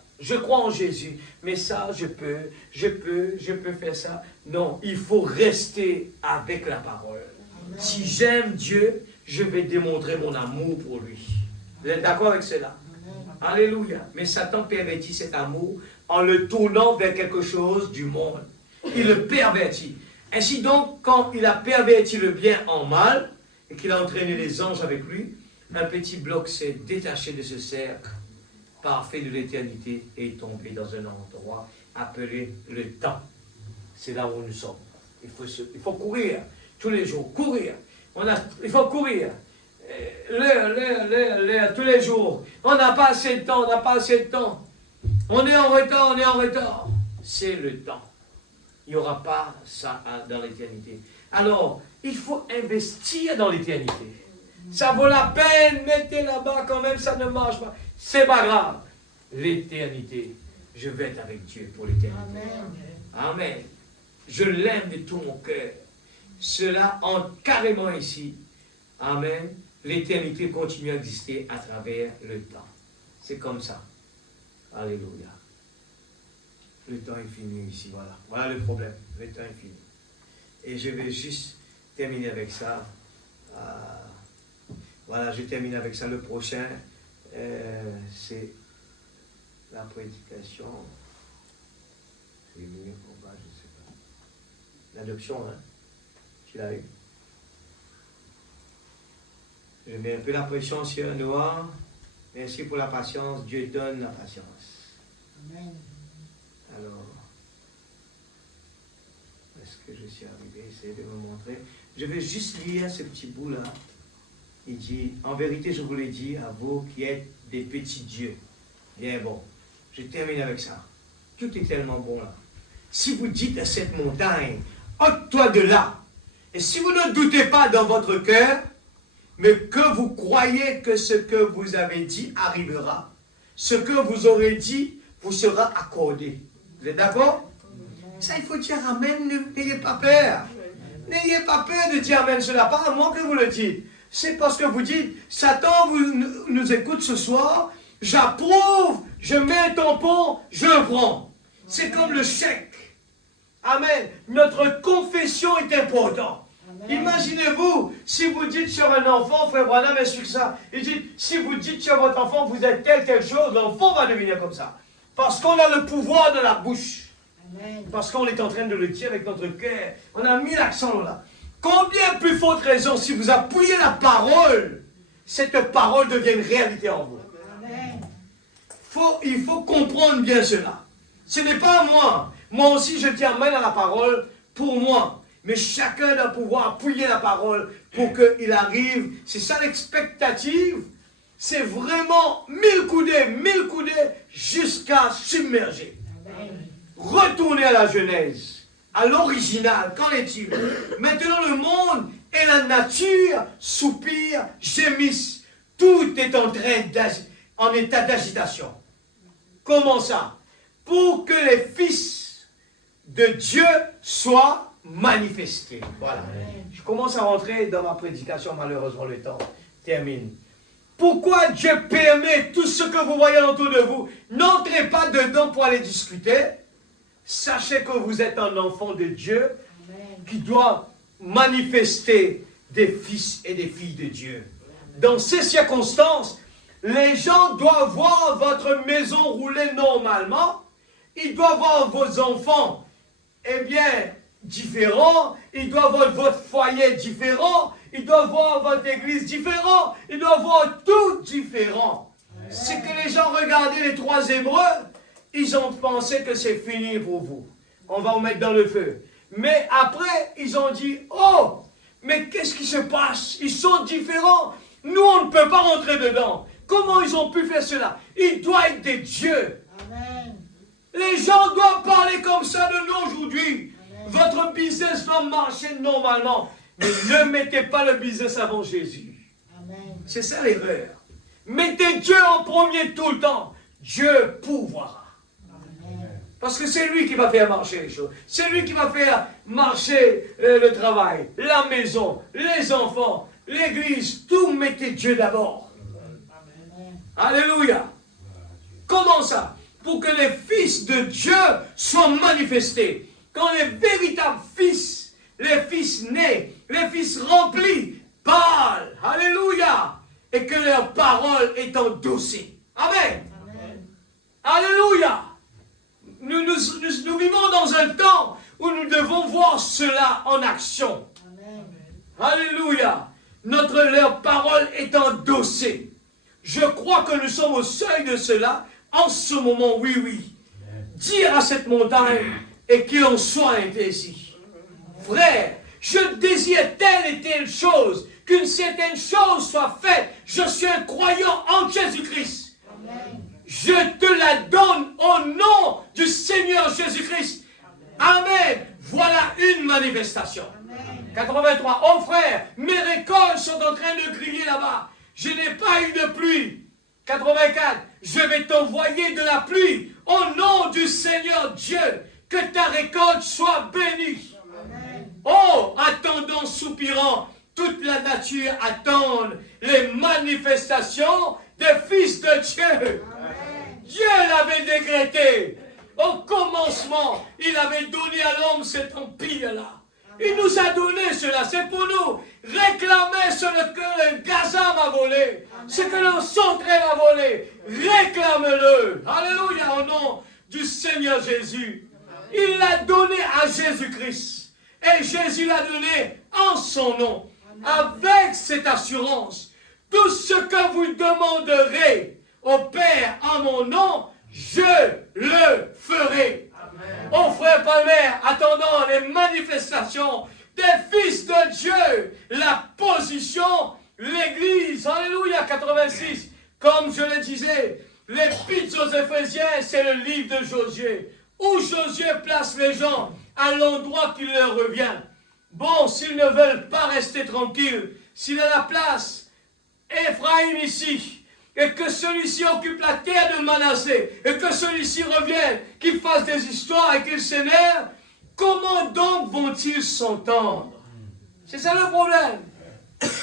en Jésus. Mais ça, je peux faire ça. Non, il faut rester avec la parole. Amen. Si j'aime Dieu, je vais démontrer mon amour pour lui. Vous êtes d'accord avec cela? Amen. Alléluia. Mais Satan pervertit cet amour en le tournant vers quelque chose du monde. Il le pervertit. Ainsi donc, quand il a perverti le bien en mal, et qu'il a entraîné les anges avec lui, un petit bloc s'est détaché de ce cercle parfait de l'éternité et est tombé dans un endroit appelé le temps. C'est là où nous sommes. Il faut courir tous les jours, courir. Il faut courir. Tous les jours. On n'a pas assez de temps, on n'a pas assez de temps. On est en retard. C'est le temps. Il n'y aura pas ça dans l'éternité. Alors, il faut investir dans l'éternité. Ça vaut la peine, mettez là-bas quand même, ça ne marche pas. C'est pas grave. L'éternité, je vais être avec Dieu pour l'éternité. Amen. Amen. Je l'aime de tout mon cœur. Cela entre carrément ici. Amen. L'éternité continue à exister à travers le temps. C'est comme ça. Alléluia. Le temps est fini ici, voilà. Voilà le problème. Le temps est fini. Et je vais juste terminer avec ça. Voilà, je termine avec ça. Le prochain, c'est la prédication. Oui, mieux pour pas, je sais pas. L'adoption, hein, qu'il a eu. Je mets un peu la pression sur Noah. Merci pour la patience. Dieu donne la patience. Amen. Alors, est-ce que je suis arrivé? Essayez de me montrer. Je vais juste lire ce petit bout-là. Il dit, en vérité, je vous l'ai dit à vous qui êtes des petits dieux. Bien bon. Je termine avec ça. Tout est tellement bon là. Si vous dites à cette montagne, ôte-toi de là. Et si vous ne doutez pas dans votre cœur, mais que vous croyez que ce que vous avez dit arrivera, ce que vous aurez dit vous sera accordé. Vous êtes d'accord? Ça, il faut dire amen, n'ayez pas peur. N'ayez pas peur de dire amen, cela pas à moi que vous le dites. C'est parce que vous dites, Satan nous écoute ce soir, j'approuve, je mets un tampon, je le prends. C'est comme le chèque. Amen. Notre confession est importante. Imaginez-vous, si vous dites sur un enfant, frère Branham est sur ça, il dit, si vous dites sur votre enfant, vous êtes telle chose, l'enfant va devenir comme ça. Parce qu'on a le pouvoir de la bouche. Amen. Parce qu'on est en train de le dire avec notre cœur. On a mis l'accent là. Combien plus forte raison, si vous appuyez la parole, cette parole devient une réalité en vous. Amen. Il faut comprendre bien cela. Ce n'est pas moi. Moi aussi, je tiens main à la parole pour moi. Mais chacun doit pouvoir appuyer la parole pour qu'il arrive. C'est ça l'expectative. C'est vraiment 1000 coudées jusqu'à submerger. Amen. Retournez à la Genèse, à l'original. Qu'en est-il? Maintenant, le monde et la nature soupirent, gémissent. Tout est en état d'agitation. Comment ça? Pour que les fils de Dieu soient manifestés. Voilà. Je commence à rentrer dans ma prédication, malheureusement le temps termine. Pourquoi Dieu permet tout ce que vous voyez autour de vous? N'entrez pas dedans pour aller discuter. Sachez que vous êtes un enfant de Dieu qui doit manifester des fils et des filles de Dieu. Dans ces circonstances, les gens doivent voir votre maison rouler normalement. Ils doivent voir vos enfants, eh bien, différents. Ils doivent voir votre foyer différent. Ils doivent voir votre église différente. Ils doivent voir tout différent. C'est que les gens regardaient les 3 Hébreux. Ils ont pensé que c'est fini pour vous. On va vous mettre dans le feu. Mais après, ils ont dit, oh, mais qu'est-ce qui se passe? Ils sont différents. Nous, on ne peut pas rentrer dedans. Comment ils ont pu faire cela? Ils doivent être des dieux. Amen. Les gens doivent parler comme ça de nous aujourd'hui. Votre business doit marcher normalement. Mais ne mettez pas le business avant Jésus. C'est ça l'erreur. Mettez Dieu en premier tout le temps. Dieu pourvoira. Parce que c'est lui qui va faire marcher les choses. C'est lui qui va faire marcher le travail, la maison, les enfants, l'église. Tout mettez Dieu d'abord. Alléluia. Comment ça? Pour que les fils de Dieu soient manifestés. Quand les véritables fils, les fils nés, les fils remplis, parlent. Alléluia. Et que leur parole est endossée. Amen. Amen. Alléluia. Nous vivons dans un temps où nous devons voir cela en action. Amen. Alléluia. Leur parole est endossée. Je crois que nous sommes au seuil de cela en ce moment, oui. Amen. Dire à cette montagne et qu'il en soit ainsi. Frère, je désire telle et telle chose, qu'une certaine chose soit faite. Je suis un croyant en Jésus-Christ. Amen. Je te la donne au nom du Seigneur Jésus-Christ. Amen. Voilà une manifestation. Amen. 83. Oh frère, mes récoltes sont en train de griller là-bas. Je n'ai pas eu de pluie. 84. Je vais t'envoyer de la pluie au nom du Seigneur Dieu. Que ta récolte soit bénie. Amen. Oh, attendant, soupirant, toute la nature attend les manifestations des fils de Dieu. Amen. Dieu l'avait décrété. Au commencement, il avait donné à l'homme cet empire-là. Il nous a donné cela, c'est pour nous. Réclamer ce que le Gaza m'a volé, ce que le centré m'a volé. Réclame-le. Alléluia, au nom du Seigneur Jésus. Il l'a donné à Jésus-Christ. Et Jésus l'a donné en son nom. Avec cette assurance, tout ce que vous demanderez au Père en mon nom, je le ferai. Oh frère Palmer, attendant les manifestations des fils de Dieu, la position, l'Église, alléluia, 86, comme je le disais, l'Épître aux Éphésiens, c'est le livre de Josué, où Josué place les gens à l'endroit qui leur revient. Bon, s'ils ne veulent pas rester tranquilles, s'il a la place, Éphraïm ici, et que celui-ci occupe la terre de Manassé, et que celui-ci revienne, qu'il fasse des histoires et qu'il s'énerve, comment donc vont-ils s'entendre? C'est ça le problème.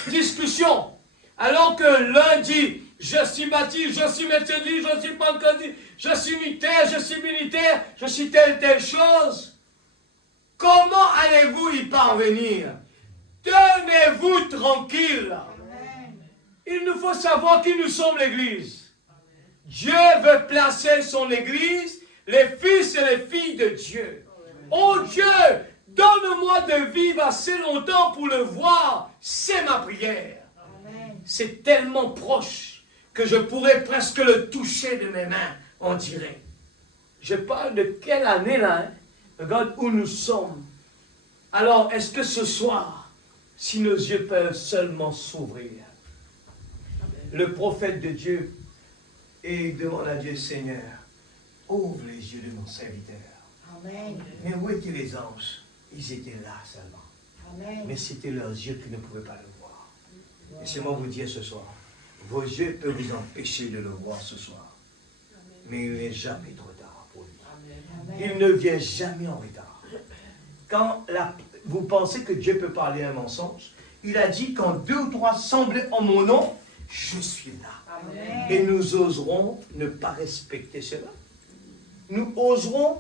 Discussion. Alors que l'un dit, je suis baptiste, je suis méthodiste, je suis pentecôtiste, je suis militaire, je suis telle chose. Comment allez-vous y parvenir? Tenez-vous tranquille. Il nous faut savoir qui nous sommes l'Église. Dieu veut placer son Église, les fils et les filles de Dieu. Oh Dieu, donne-moi de vivre assez longtemps pour le voir. C'est ma prière. C'est tellement proche que je pourrais presque le toucher de mes mains, on dirait. Je parle de quelle année là, hein? Regarde où nous sommes. Alors, est-ce que ce soir, si nos yeux peuvent seulement s'ouvrir, le prophète de Dieu et demande à Dieu, Seigneur, ouvre les yeux de mon serviteur. Amen. Mais où étaient les anges? Ils étaient là seulement. Amen. Mais c'était leurs yeux qui ne pouvaient pas le voir. Laissez-moi vous dire ce soir, vos yeux peuvent vous empêcher de le voir ce soir. Mais il n'est jamais trop tard pour lui. Il ne vient jamais en retard. Quand vous pensez que Dieu peut parler un mensonge, il a dit, quand 2 ou 3 semblaient en mon nom, je suis là. Amen. Et nous oserons ne pas respecter cela. Nous oserons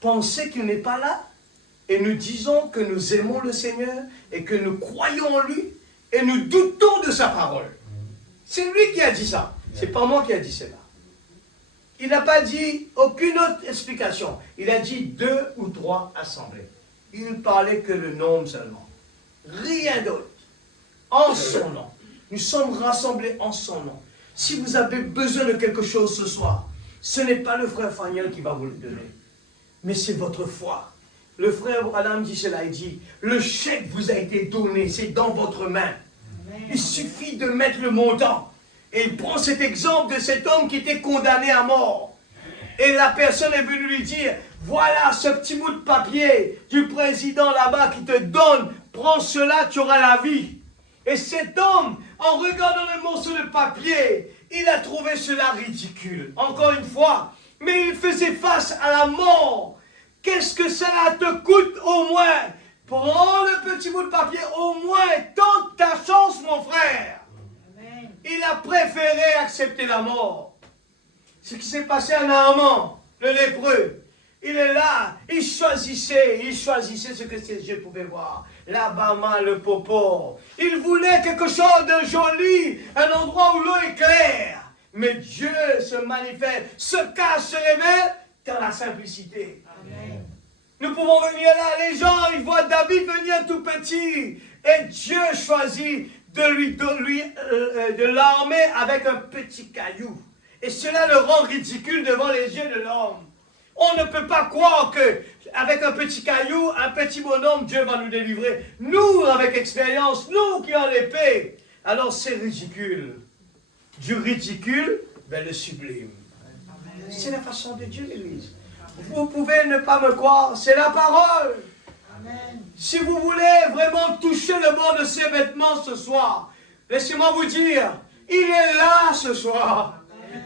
penser qu'il n'est pas là. Et nous disons que nous aimons le Seigneur et que nous croyons en lui et nous doutons de sa parole. C'est lui qui a dit ça. C'est pas moi qui a dit cela. Il n'a pas dit aucune autre explication. Il a dit 2 ou 3 assemblées. Il ne parlait que le nombre seulement. Rien d'autre. En son nom. Nous sommes rassemblés en son nom. Si vous avez besoin de quelque chose ce soir, ce n'est pas le frère Faniel qui va vous le donner, mais c'est votre foi. Le frère Adam dit cela, il dit, le chèque vous a été donné, c'est dans votre main. Amen. Il suffit de mettre le montant. Et il prend cet exemple de cet homme qui était condamné à mort. Et la personne est venue lui dire, voilà ce petit bout de papier du président là-bas qui te donne, prends cela, tu auras la vie. Et cet homme, en regardant le morceau de papier, il a trouvé cela ridicule. Encore une fois, mais il faisait face à la mort. Qu'est-ce que cela te coûte au moins? Prends le petit bout de papier, au moins, tente ta chance, mon frère. Amen. Il a préféré accepter la mort. Ce qui s'est passé à Naaman, le lépreux. Il est là, il choisissait ce que ses yeux pouvaient voir. Là-bas, le popo. Il voulait quelque chose de joli, un endroit où l'eau est claire. Mais Dieu se manifeste, se cache, se révèle dans la simplicité. Amen. Nous pouvons venir là, les gens, ils voient David venir tout petit. Et Dieu choisit de l'armer avec un petit caillou. Et cela le rend ridicule devant les yeux de l'homme. On ne peut pas croire qu'avec un petit caillou, un petit bonhomme, Dieu va nous délivrer. Nous, avec expérience, nous qui avons l'épée. Alors c'est ridicule. Du ridicule, vers le sublime. Amen. C'est la façon de Dieu, l'Église. Vous pouvez ne pas me croire, c'est la parole. Amen. Si vous voulez vraiment toucher le bord de ses vêtements ce soir, laissez-moi vous dire, il est là ce soir.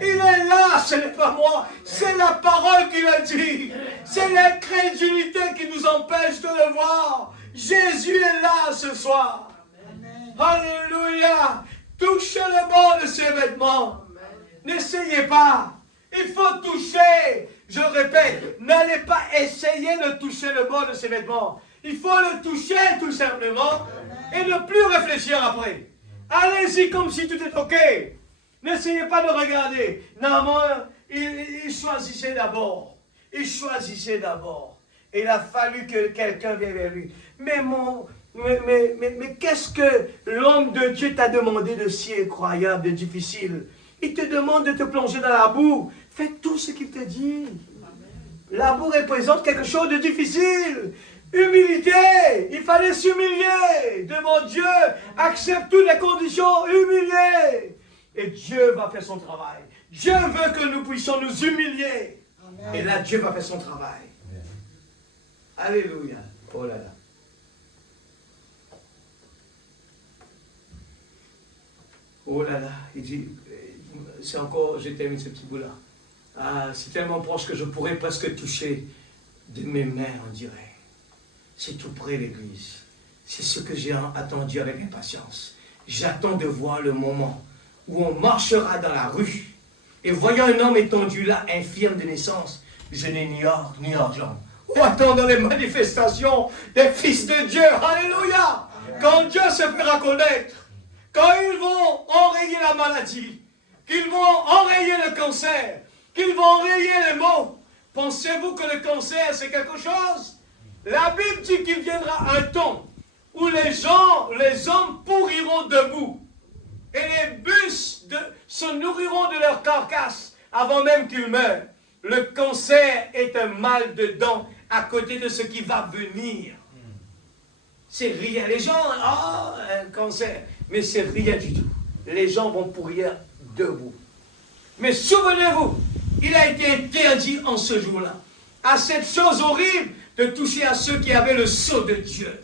Il est là, ce n'est pas moi, c'est la parole qui l'a dit. C'est l'incrédulité qui nous empêche de le voir. Jésus est là ce soir. Amen. Alléluia. Touchez le bord de ses vêtements. N'essayez pas. Il faut toucher. Je répète, n'allez pas essayer de toucher le bord de ses vêtements. Il faut le toucher tout simplement et ne plus réfléchir après. Allez-y comme si tout est OK. N'essayez pas de regarder. Naaman, il choisissait d'abord. Il choisissait d'abord. Et il a fallu que quelqu'un vienne vers lui. Mais qu'est-ce que l'homme de Dieu t'a demandé de si incroyable, de difficile? Il te demande de te plonger dans la boue. Fais tout ce qu'il te dit. La boue représente quelque chose de difficile. Humilité. Il fallait s'humilier devant Dieu. Accepte toutes les conditions. Humilier. Et Dieu va faire son travail. Dieu veut que nous puissions nous humilier. Amen. Et là, Dieu va faire son travail. Amen. Alléluia. Oh là là. Oh là là. Il dit, c'est encore, je termine ce petit bout-là. Ah, c'est tellement proche que je pourrais presque toucher de mes mains, on dirait. C'est tout près, l'Église. C'est ce que j'ai attendu avec impatience. J'attends de voir le moment où on marchera dans la rue et voyant un homme étendu là, infirme de naissance, je n'ai ni or ni argent. Ou attendant les manifestations des fils de Dieu. Alléluia! Quand Dieu se fera connaître, quand ils vont enrayer la maladie, qu'ils vont enrayer le cancer, qu'ils vont enrayer les maux, pensez-vous que le cancer c'est quelque chose? La Bible dit qu'il viendra un temps où les hommes pourriront debout. Et les bus se nourriront de leur carcasse avant même qu'ils meurent. Le cancer est un mal de dents à côté de ce qui va venir. C'est rien. Les gens, un cancer. Mais c'est rien du tout. Les gens vont pourrir debout. Mais souvenez-vous, il a été interdit en ce jour-là à cette chose horrible de toucher à ceux qui avaient le sceau de Dieu.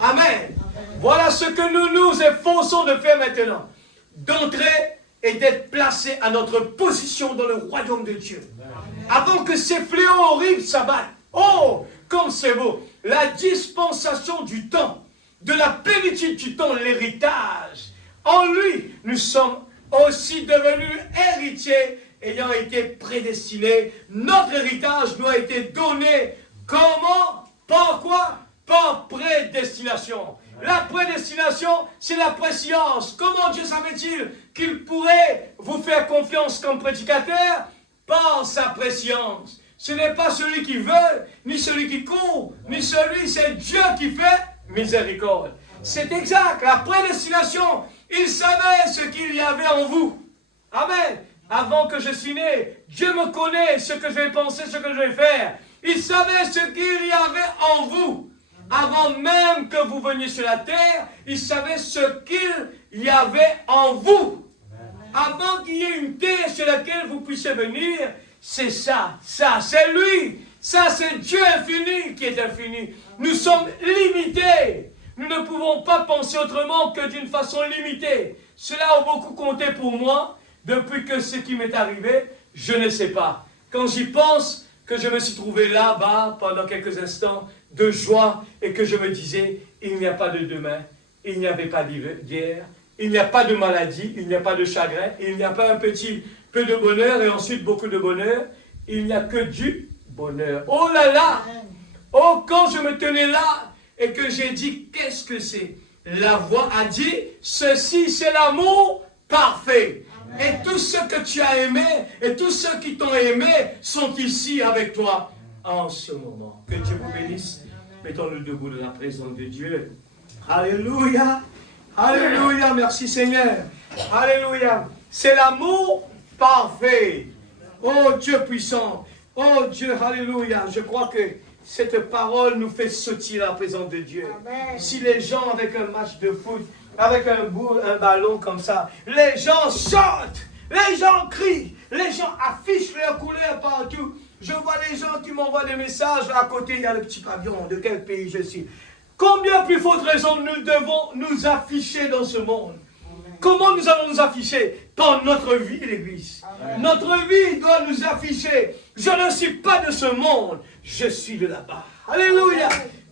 Amen. Amen. Voilà ce que nous nous efforçons de faire maintenant. D'entrer et d'être placés à notre position dans le royaume de Dieu. Amen. Avant que ces fléaux horribles s'abattent. Oh, comme c'est beau. La dispensation du temps, de la plénitude du temps, l'héritage. En lui, nous sommes aussi devenus héritiers, ayant été prédestinés. Notre héritage nous a été donné. Comment? Par quoi? Par prédestination. La prédestination, c'est la préscience. Comment Dieu savait-il qu'il pourrait vous faire confiance comme prédicateur? Par sa préscience. Ce n'est pas celui qui veut, ni celui qui court, ni celui, c'est Dieu qui fait miséricorde. C'est exact, la prédestination. Il savait ce qu'il y avait en vous. Amen. Avant que je suis né, Dieu me connaît ce que je vais penser, ce que je vais faire. Il savait ce qu'il y avait en vous. Avant même que vous veniez sur la terre, il savait ce qu'il y avait en vous. Avant qu'il y ait une terre sur laquelle vous puissiez venir, c'est ça, c'est lui. Ça, c'est Dieu infini qui est infini. Nous sommes limités. Nous ne pouvons pas penser autrement que d'une façon limitée. Cela a beaucoup compté pour moi depuis que ce qui m'est arrivé, je ne sais pas. Quand j'y pense, que je me suis trouvé là-bas pendant quelques instants de joie et que je me disais, il n'y a pas de demain, il n'y avait pas d'hier, il n'y a pas de maladie, il n'y a pas de chagrin, il n'y a pas un petit peu de bonheur et ensuite beaucoup de bonheur, il n'y a que du bonheur. Oh là là! Oh, quand je me tenais là et que j'ai dit, qu'est-ce que c'est? La voix a dit, ceci c'est l'amour parfait. Et tous ceux que tu as aimés et tous ceux qui t'ont aimé sont ici avec toi en ce moment. Que Dieu vous bénisse. Mettons-nous debout de la présence de Dieu. Alléluia. Alléluia. Merci Seigneur. Alléluia. C'est l'amour parfait. Oh Dieu puissant. Oh Dieu, alléluia. Je crois que cette parole nous fait sauter la présence de Dieu. Amen. Si les gens avec un match de foot, avec un ballon comme ça, les gens sautent, les gens crient, les gens affichent leurs couleurs partout. Je vois les gens qui m'envoient des messages, à côté il y a le petit pavillon, de quel pays je suis. Combien plus forte raison nous devons nous afficher dans ce monde? Comment nous allons nous afficher? Par notre vie, l'Église. Amen. Notre vie doit nous afficher. Je ne suis pas de ce monde, je suis de là-bas. Alléluia.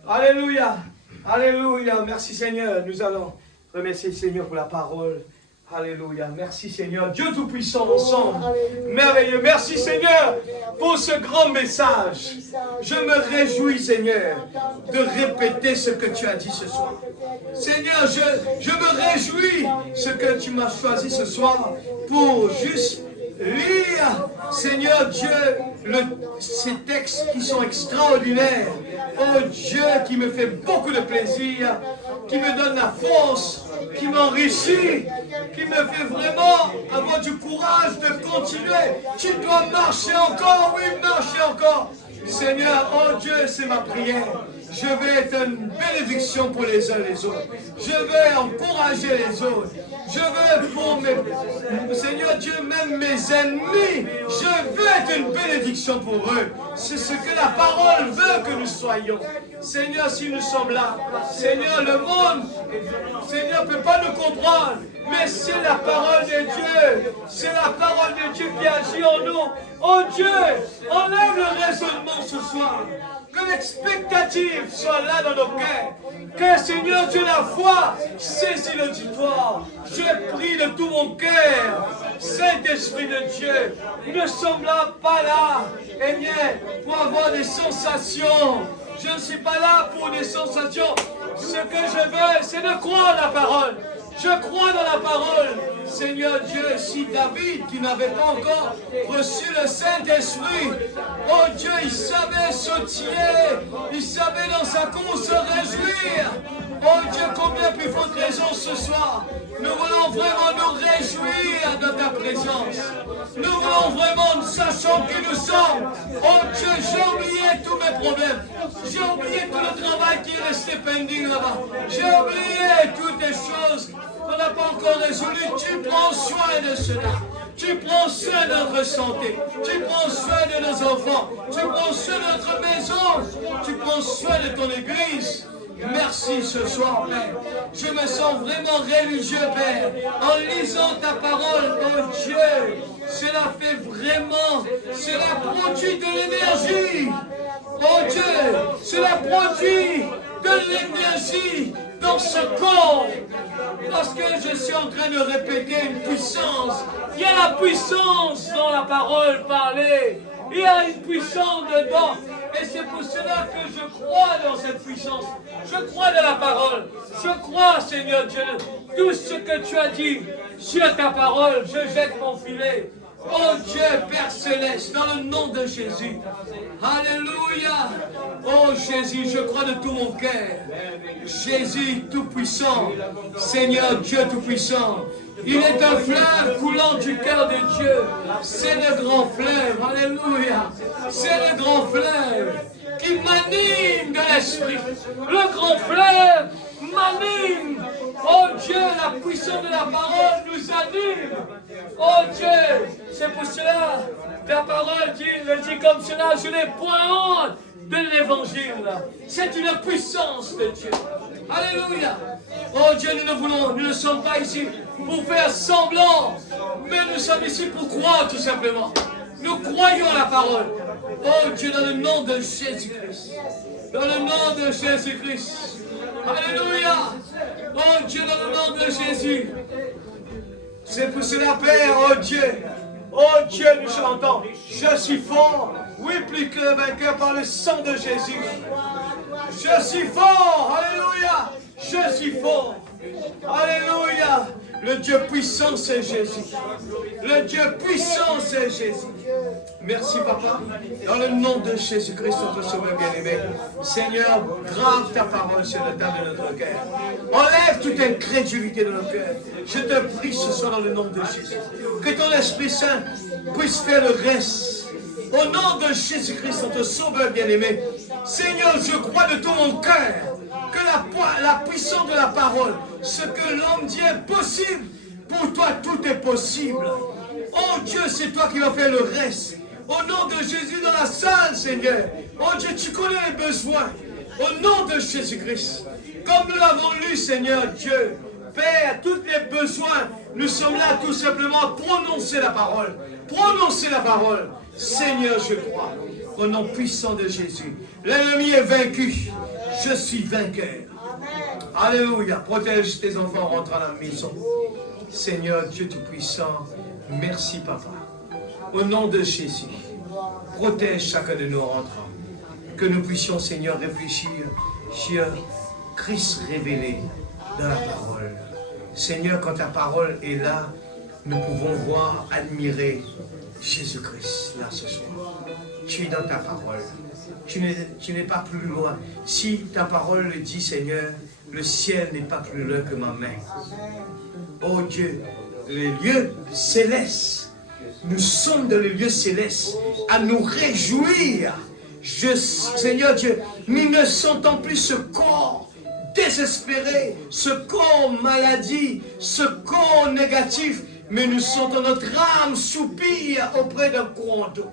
Alléluia. Alléluia. Merci Seigneur. Nous allons remercier le Seigneur pour la parole. Alléluia. Merci Seigneur. Dieu Tout-Puissant ensemble. Merveilleux. Merci Seigneur pour ce grand message. Je me réjouis Seigneur de répéter ce que tu as dit ce soir. Seigneur, je me réjouis ce que tu m'as choisi ce soir pour juste lire, Seigneur Dieu, ces textes qui sont extraordinaires. Oh Dieu, qui me fait beaucoup de plaisir, qui me donne la force, qui m'enrichit, qui me fait vraiment avoir du courage de continuer. Tu dois marcher encore, oui, marcher encore. Seigneur, oh Dieu, c'est ma prière. Je vais être une bénédiction pour les uns et les autres. Je vais encourager les autres. Je veux pour mes... Seigneur Dieu, même mes ennemis, je veux être une bénédiction pour eux. C'est ce que la parole veut que nous soyons. Seigneur, si nous sommes là, Seigneur, le monde, Seigneur, ne peut pas nous comprendre. Mais c'est la parole de Dieu. C'est la parole de Dieu qui agit en nous. Oh Dieu, enlève le raisonnement ce soir. Que l'expectative soit là dans nos cœurs. Que Seigneur Dieu, la foi saisit l'auditoire. Je prie de tout mon cœur. Saint-Esprit de Dieu, ne sommes là pas là, eh bien, pour avoir des sensations. Je ne suis pas là pour des sensations. Ce que je veux, c'est de croire la parole. Je crois dans la parole. Seigneur Dieu, si David, qui n'avait pas encore reçu le Saint-Esprit, oh Dieu, il savait sautiller, il savait dans sa course se réjouir. Oh Dieu, combien plus forte raison ce soir. Nous voulons vraiment nous réjouir de ta présence. Nous voulons vraiment, sachant qui nous sommes. Oh Dieu, j'ai oublié tous mes problèmes. J'ai oublié tout le travail qui restait pending là-bas. J'ai oublié toutes les choses qu'on n'a pas encore résolues. Tu prends soin de cela. Tu prends soin de notre santé. Tu prends soin de nos enfants. Tu prends soin de notre maison. Tu prends soin de ton église. Merci ce soir, Père. Je me sens vraiment religieux, Père. En lisant ta parole, oh Dieu, cela fait vraiment, cela produit de l'énergie. Oh Dieu, cela produit de l'énergie dans ce corps. Parce que je suis en train de répéter une puissance. Il y a la puissance dans la parole parlée. Il y a une puissance dedans. Et c'est pour cela que je crois dans cette puissance. Je crois dans la parole. Je crois, Seigneur Dieu, tout ce que tu as dit sur ta parole. Je jette mon filet. Oh Dieu, Père Céleste, dans le nom de Jésus. Alléluia. Oh Jésus, je crois de tout mon cœur. Jésus Tout-Puissant, Seigneur Dieu Tout-Puissant. Il est un fleuve coulant du cœur de Dieu. C'est le grand fleuve, alléluia. C'est le grand fleuve qui m'anime de l'esprit. Le grand fleuve m'anime. Oh Dieu, la puissance de la parole nous anime. Oh Dieu, c'est pour cela, ta parole le dit comme cela, je n'ai point honte de l'évangile. C'est une puissance de Dieu. Alléluia. Oh Dieu, nous ne sommes pas ici pour faire semblant, mais nous sommes ici pour croire tout simplement. Nous croyons à la parole. Oh Dieu, dans le nom de Jésus-Christ. Dans le nom de Jésus-Christ. Alléluia. Oh Dieu, dans le nom de Jésus. C'est pour cela, Père, oh Dieu. Oh Dieu, nous chantons. Je suis fort. Oui, plus que vainqueur par le sang de Jésus. Je suis fort. Alléluia. Je suis fort. Alléluia. Le Dieu puissant, c'est Jésus. Le Dieu puissant, c'est Jésus. Merci, Papa. Dans le nom de Jésus-Christ, notre Sauveur bien-aimé. Seigneur, grave ta parole sur la table de notre cœur. Enlève toute incrédulité de nos cœurs. Je te prie ce soir dans le nom de Jésus. Que ton Esprit Saint puisse faire le reste. Au nom de Jésus-Christ, notre Sauveur bien-aimé. Seigneur, je crois de tout mon cœur que la puissance de la parole, ce que l'homme dit est possible, pour toi tout est possible. Oh Dieu, c'est toi qui vas faire le reste. Au nom de Jésus dans la salle, Seigneur. Oh Dieu, tu connais les besoins. Au nom de Jésus-Christ. Comme nous l'avons lu, Seigneur Dieu. Père, tous les besoins, nous sommes là tout simplement à prononcer la parole. Prononcer la parole. Seigneur, je crois. Au nom puissant de Jésus. L'ennemi est vaincu. Je suis vainqueur. Alléluia. Protège tes enfants en rentrant à la maison. Seigneur Dieu Tout-Puissant, merci Papa. Au nom de Jésus, protège chacun de nous en rentrant. Que nous puissions, Seigneur, réfléchir sur Christ révélé dans la parole. Seigneur, quand ta parole est là, nous pouvons voir, admirer Jésus-Christ là ce soir. Tu es dans ta parole. Tu n'es pas plus loin. Si ta parole le dit, Seigneur, le ciel n'est pas plus loin que ma main. Oh Dieu, les lieux célestes, nous sommes dans les lieux célestes à nous réjouir. Seigneur Dieu, nous ne sentons plus ce corps désespéré, ce corps maladie, ce corps négatif, mais nous sentons notre âme soupir auprès d'un courant d'eau.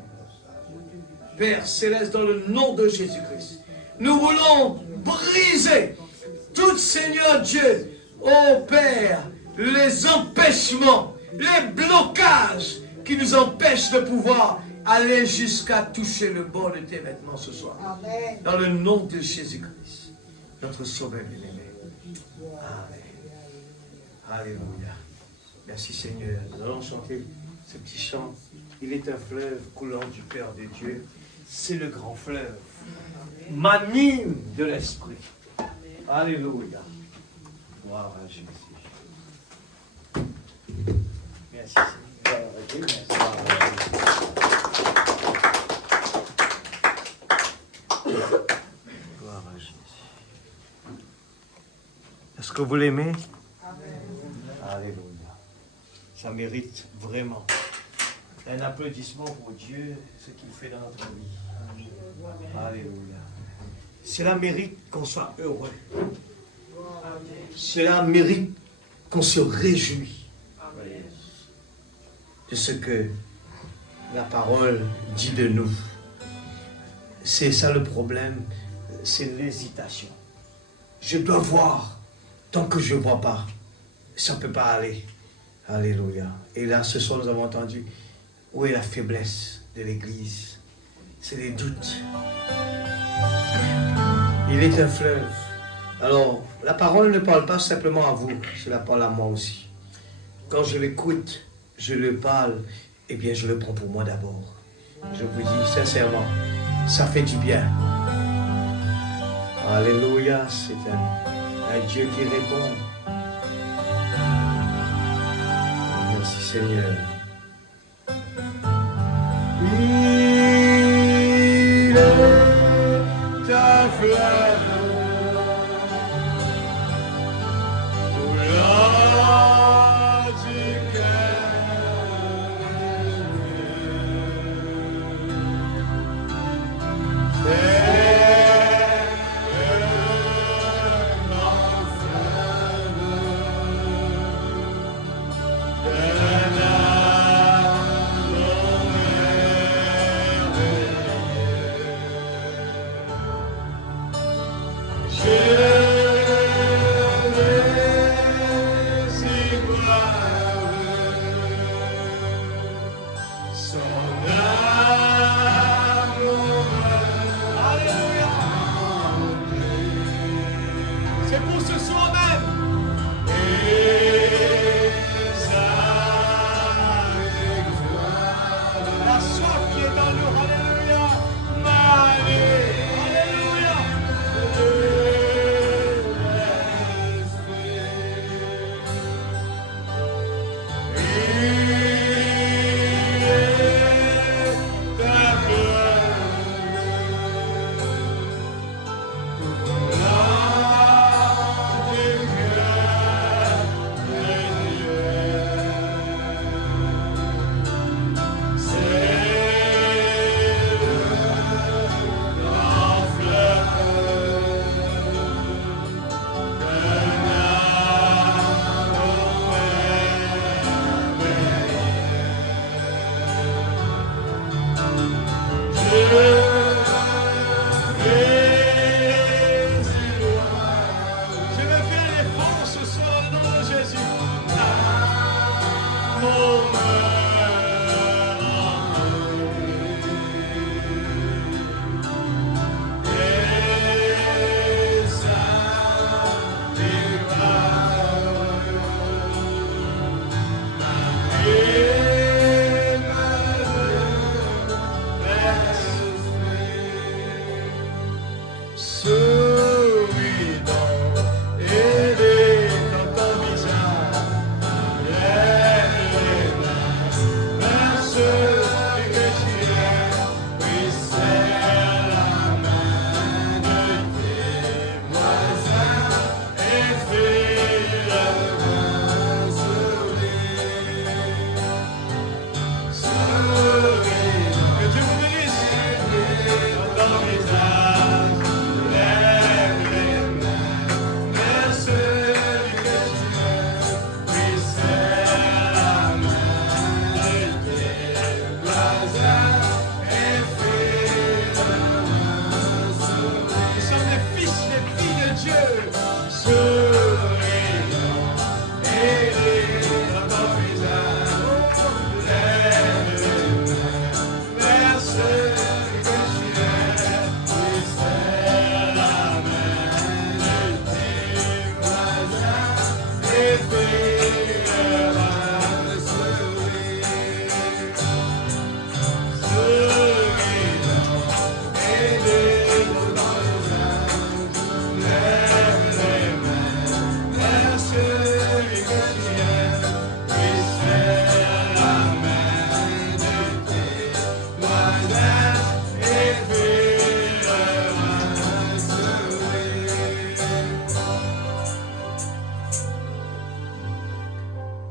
Père céleste, dans le nom de Jésus-Christ, nous voulons briser tout, Seigneur Dieu, ô Père, les empêchements, les blocages qui nous empêchent de pouvoir aller jusqu'à toucher le bord de tes vêtements ce soir. Amen. Dans le nom de Jésus-Christ, notre Sauveur bien-aimé. Amen. Alléluia. Merci Seigneur. Nous allons chanter ce petit chant. Il est un fleuve coulant du cœur de Dieu. C'est le grand fleuve. M'anime de l'esprit. Alléluia. Gloire à Jésus. Merci Seigneur. Merci. Gloire à Jésus. Est-ce que vous l'aimez? Alléluia. Ça mérite vraiment un applaudissement pour Dieu, ce qu'il fait dans notre vie. Alléluia. Cela mérite qu'on soit heureux. Cela mérite qu'on se réjouit de ce que la parole dit de nous. C'est ça le problème, c'est l'hésitation. Je dois voir. Tant que je ne vois pas, ça ne peut pas aller. Alléluia. Et là, ce soir, nous avons entendu où est la faiblesse de l'Église. C'est les doutes. Il est un fleuve. Alors, la parole ne parle pas simplement à vous, cela parle à moi aussi. Quand je l'écoute, je le parle, eh bien, je le prends pour moi d'abord. Je vous dis sincèrement, ça fait du bien. Alléluia, c'est un Dieu qui répond. Merci Seigneur.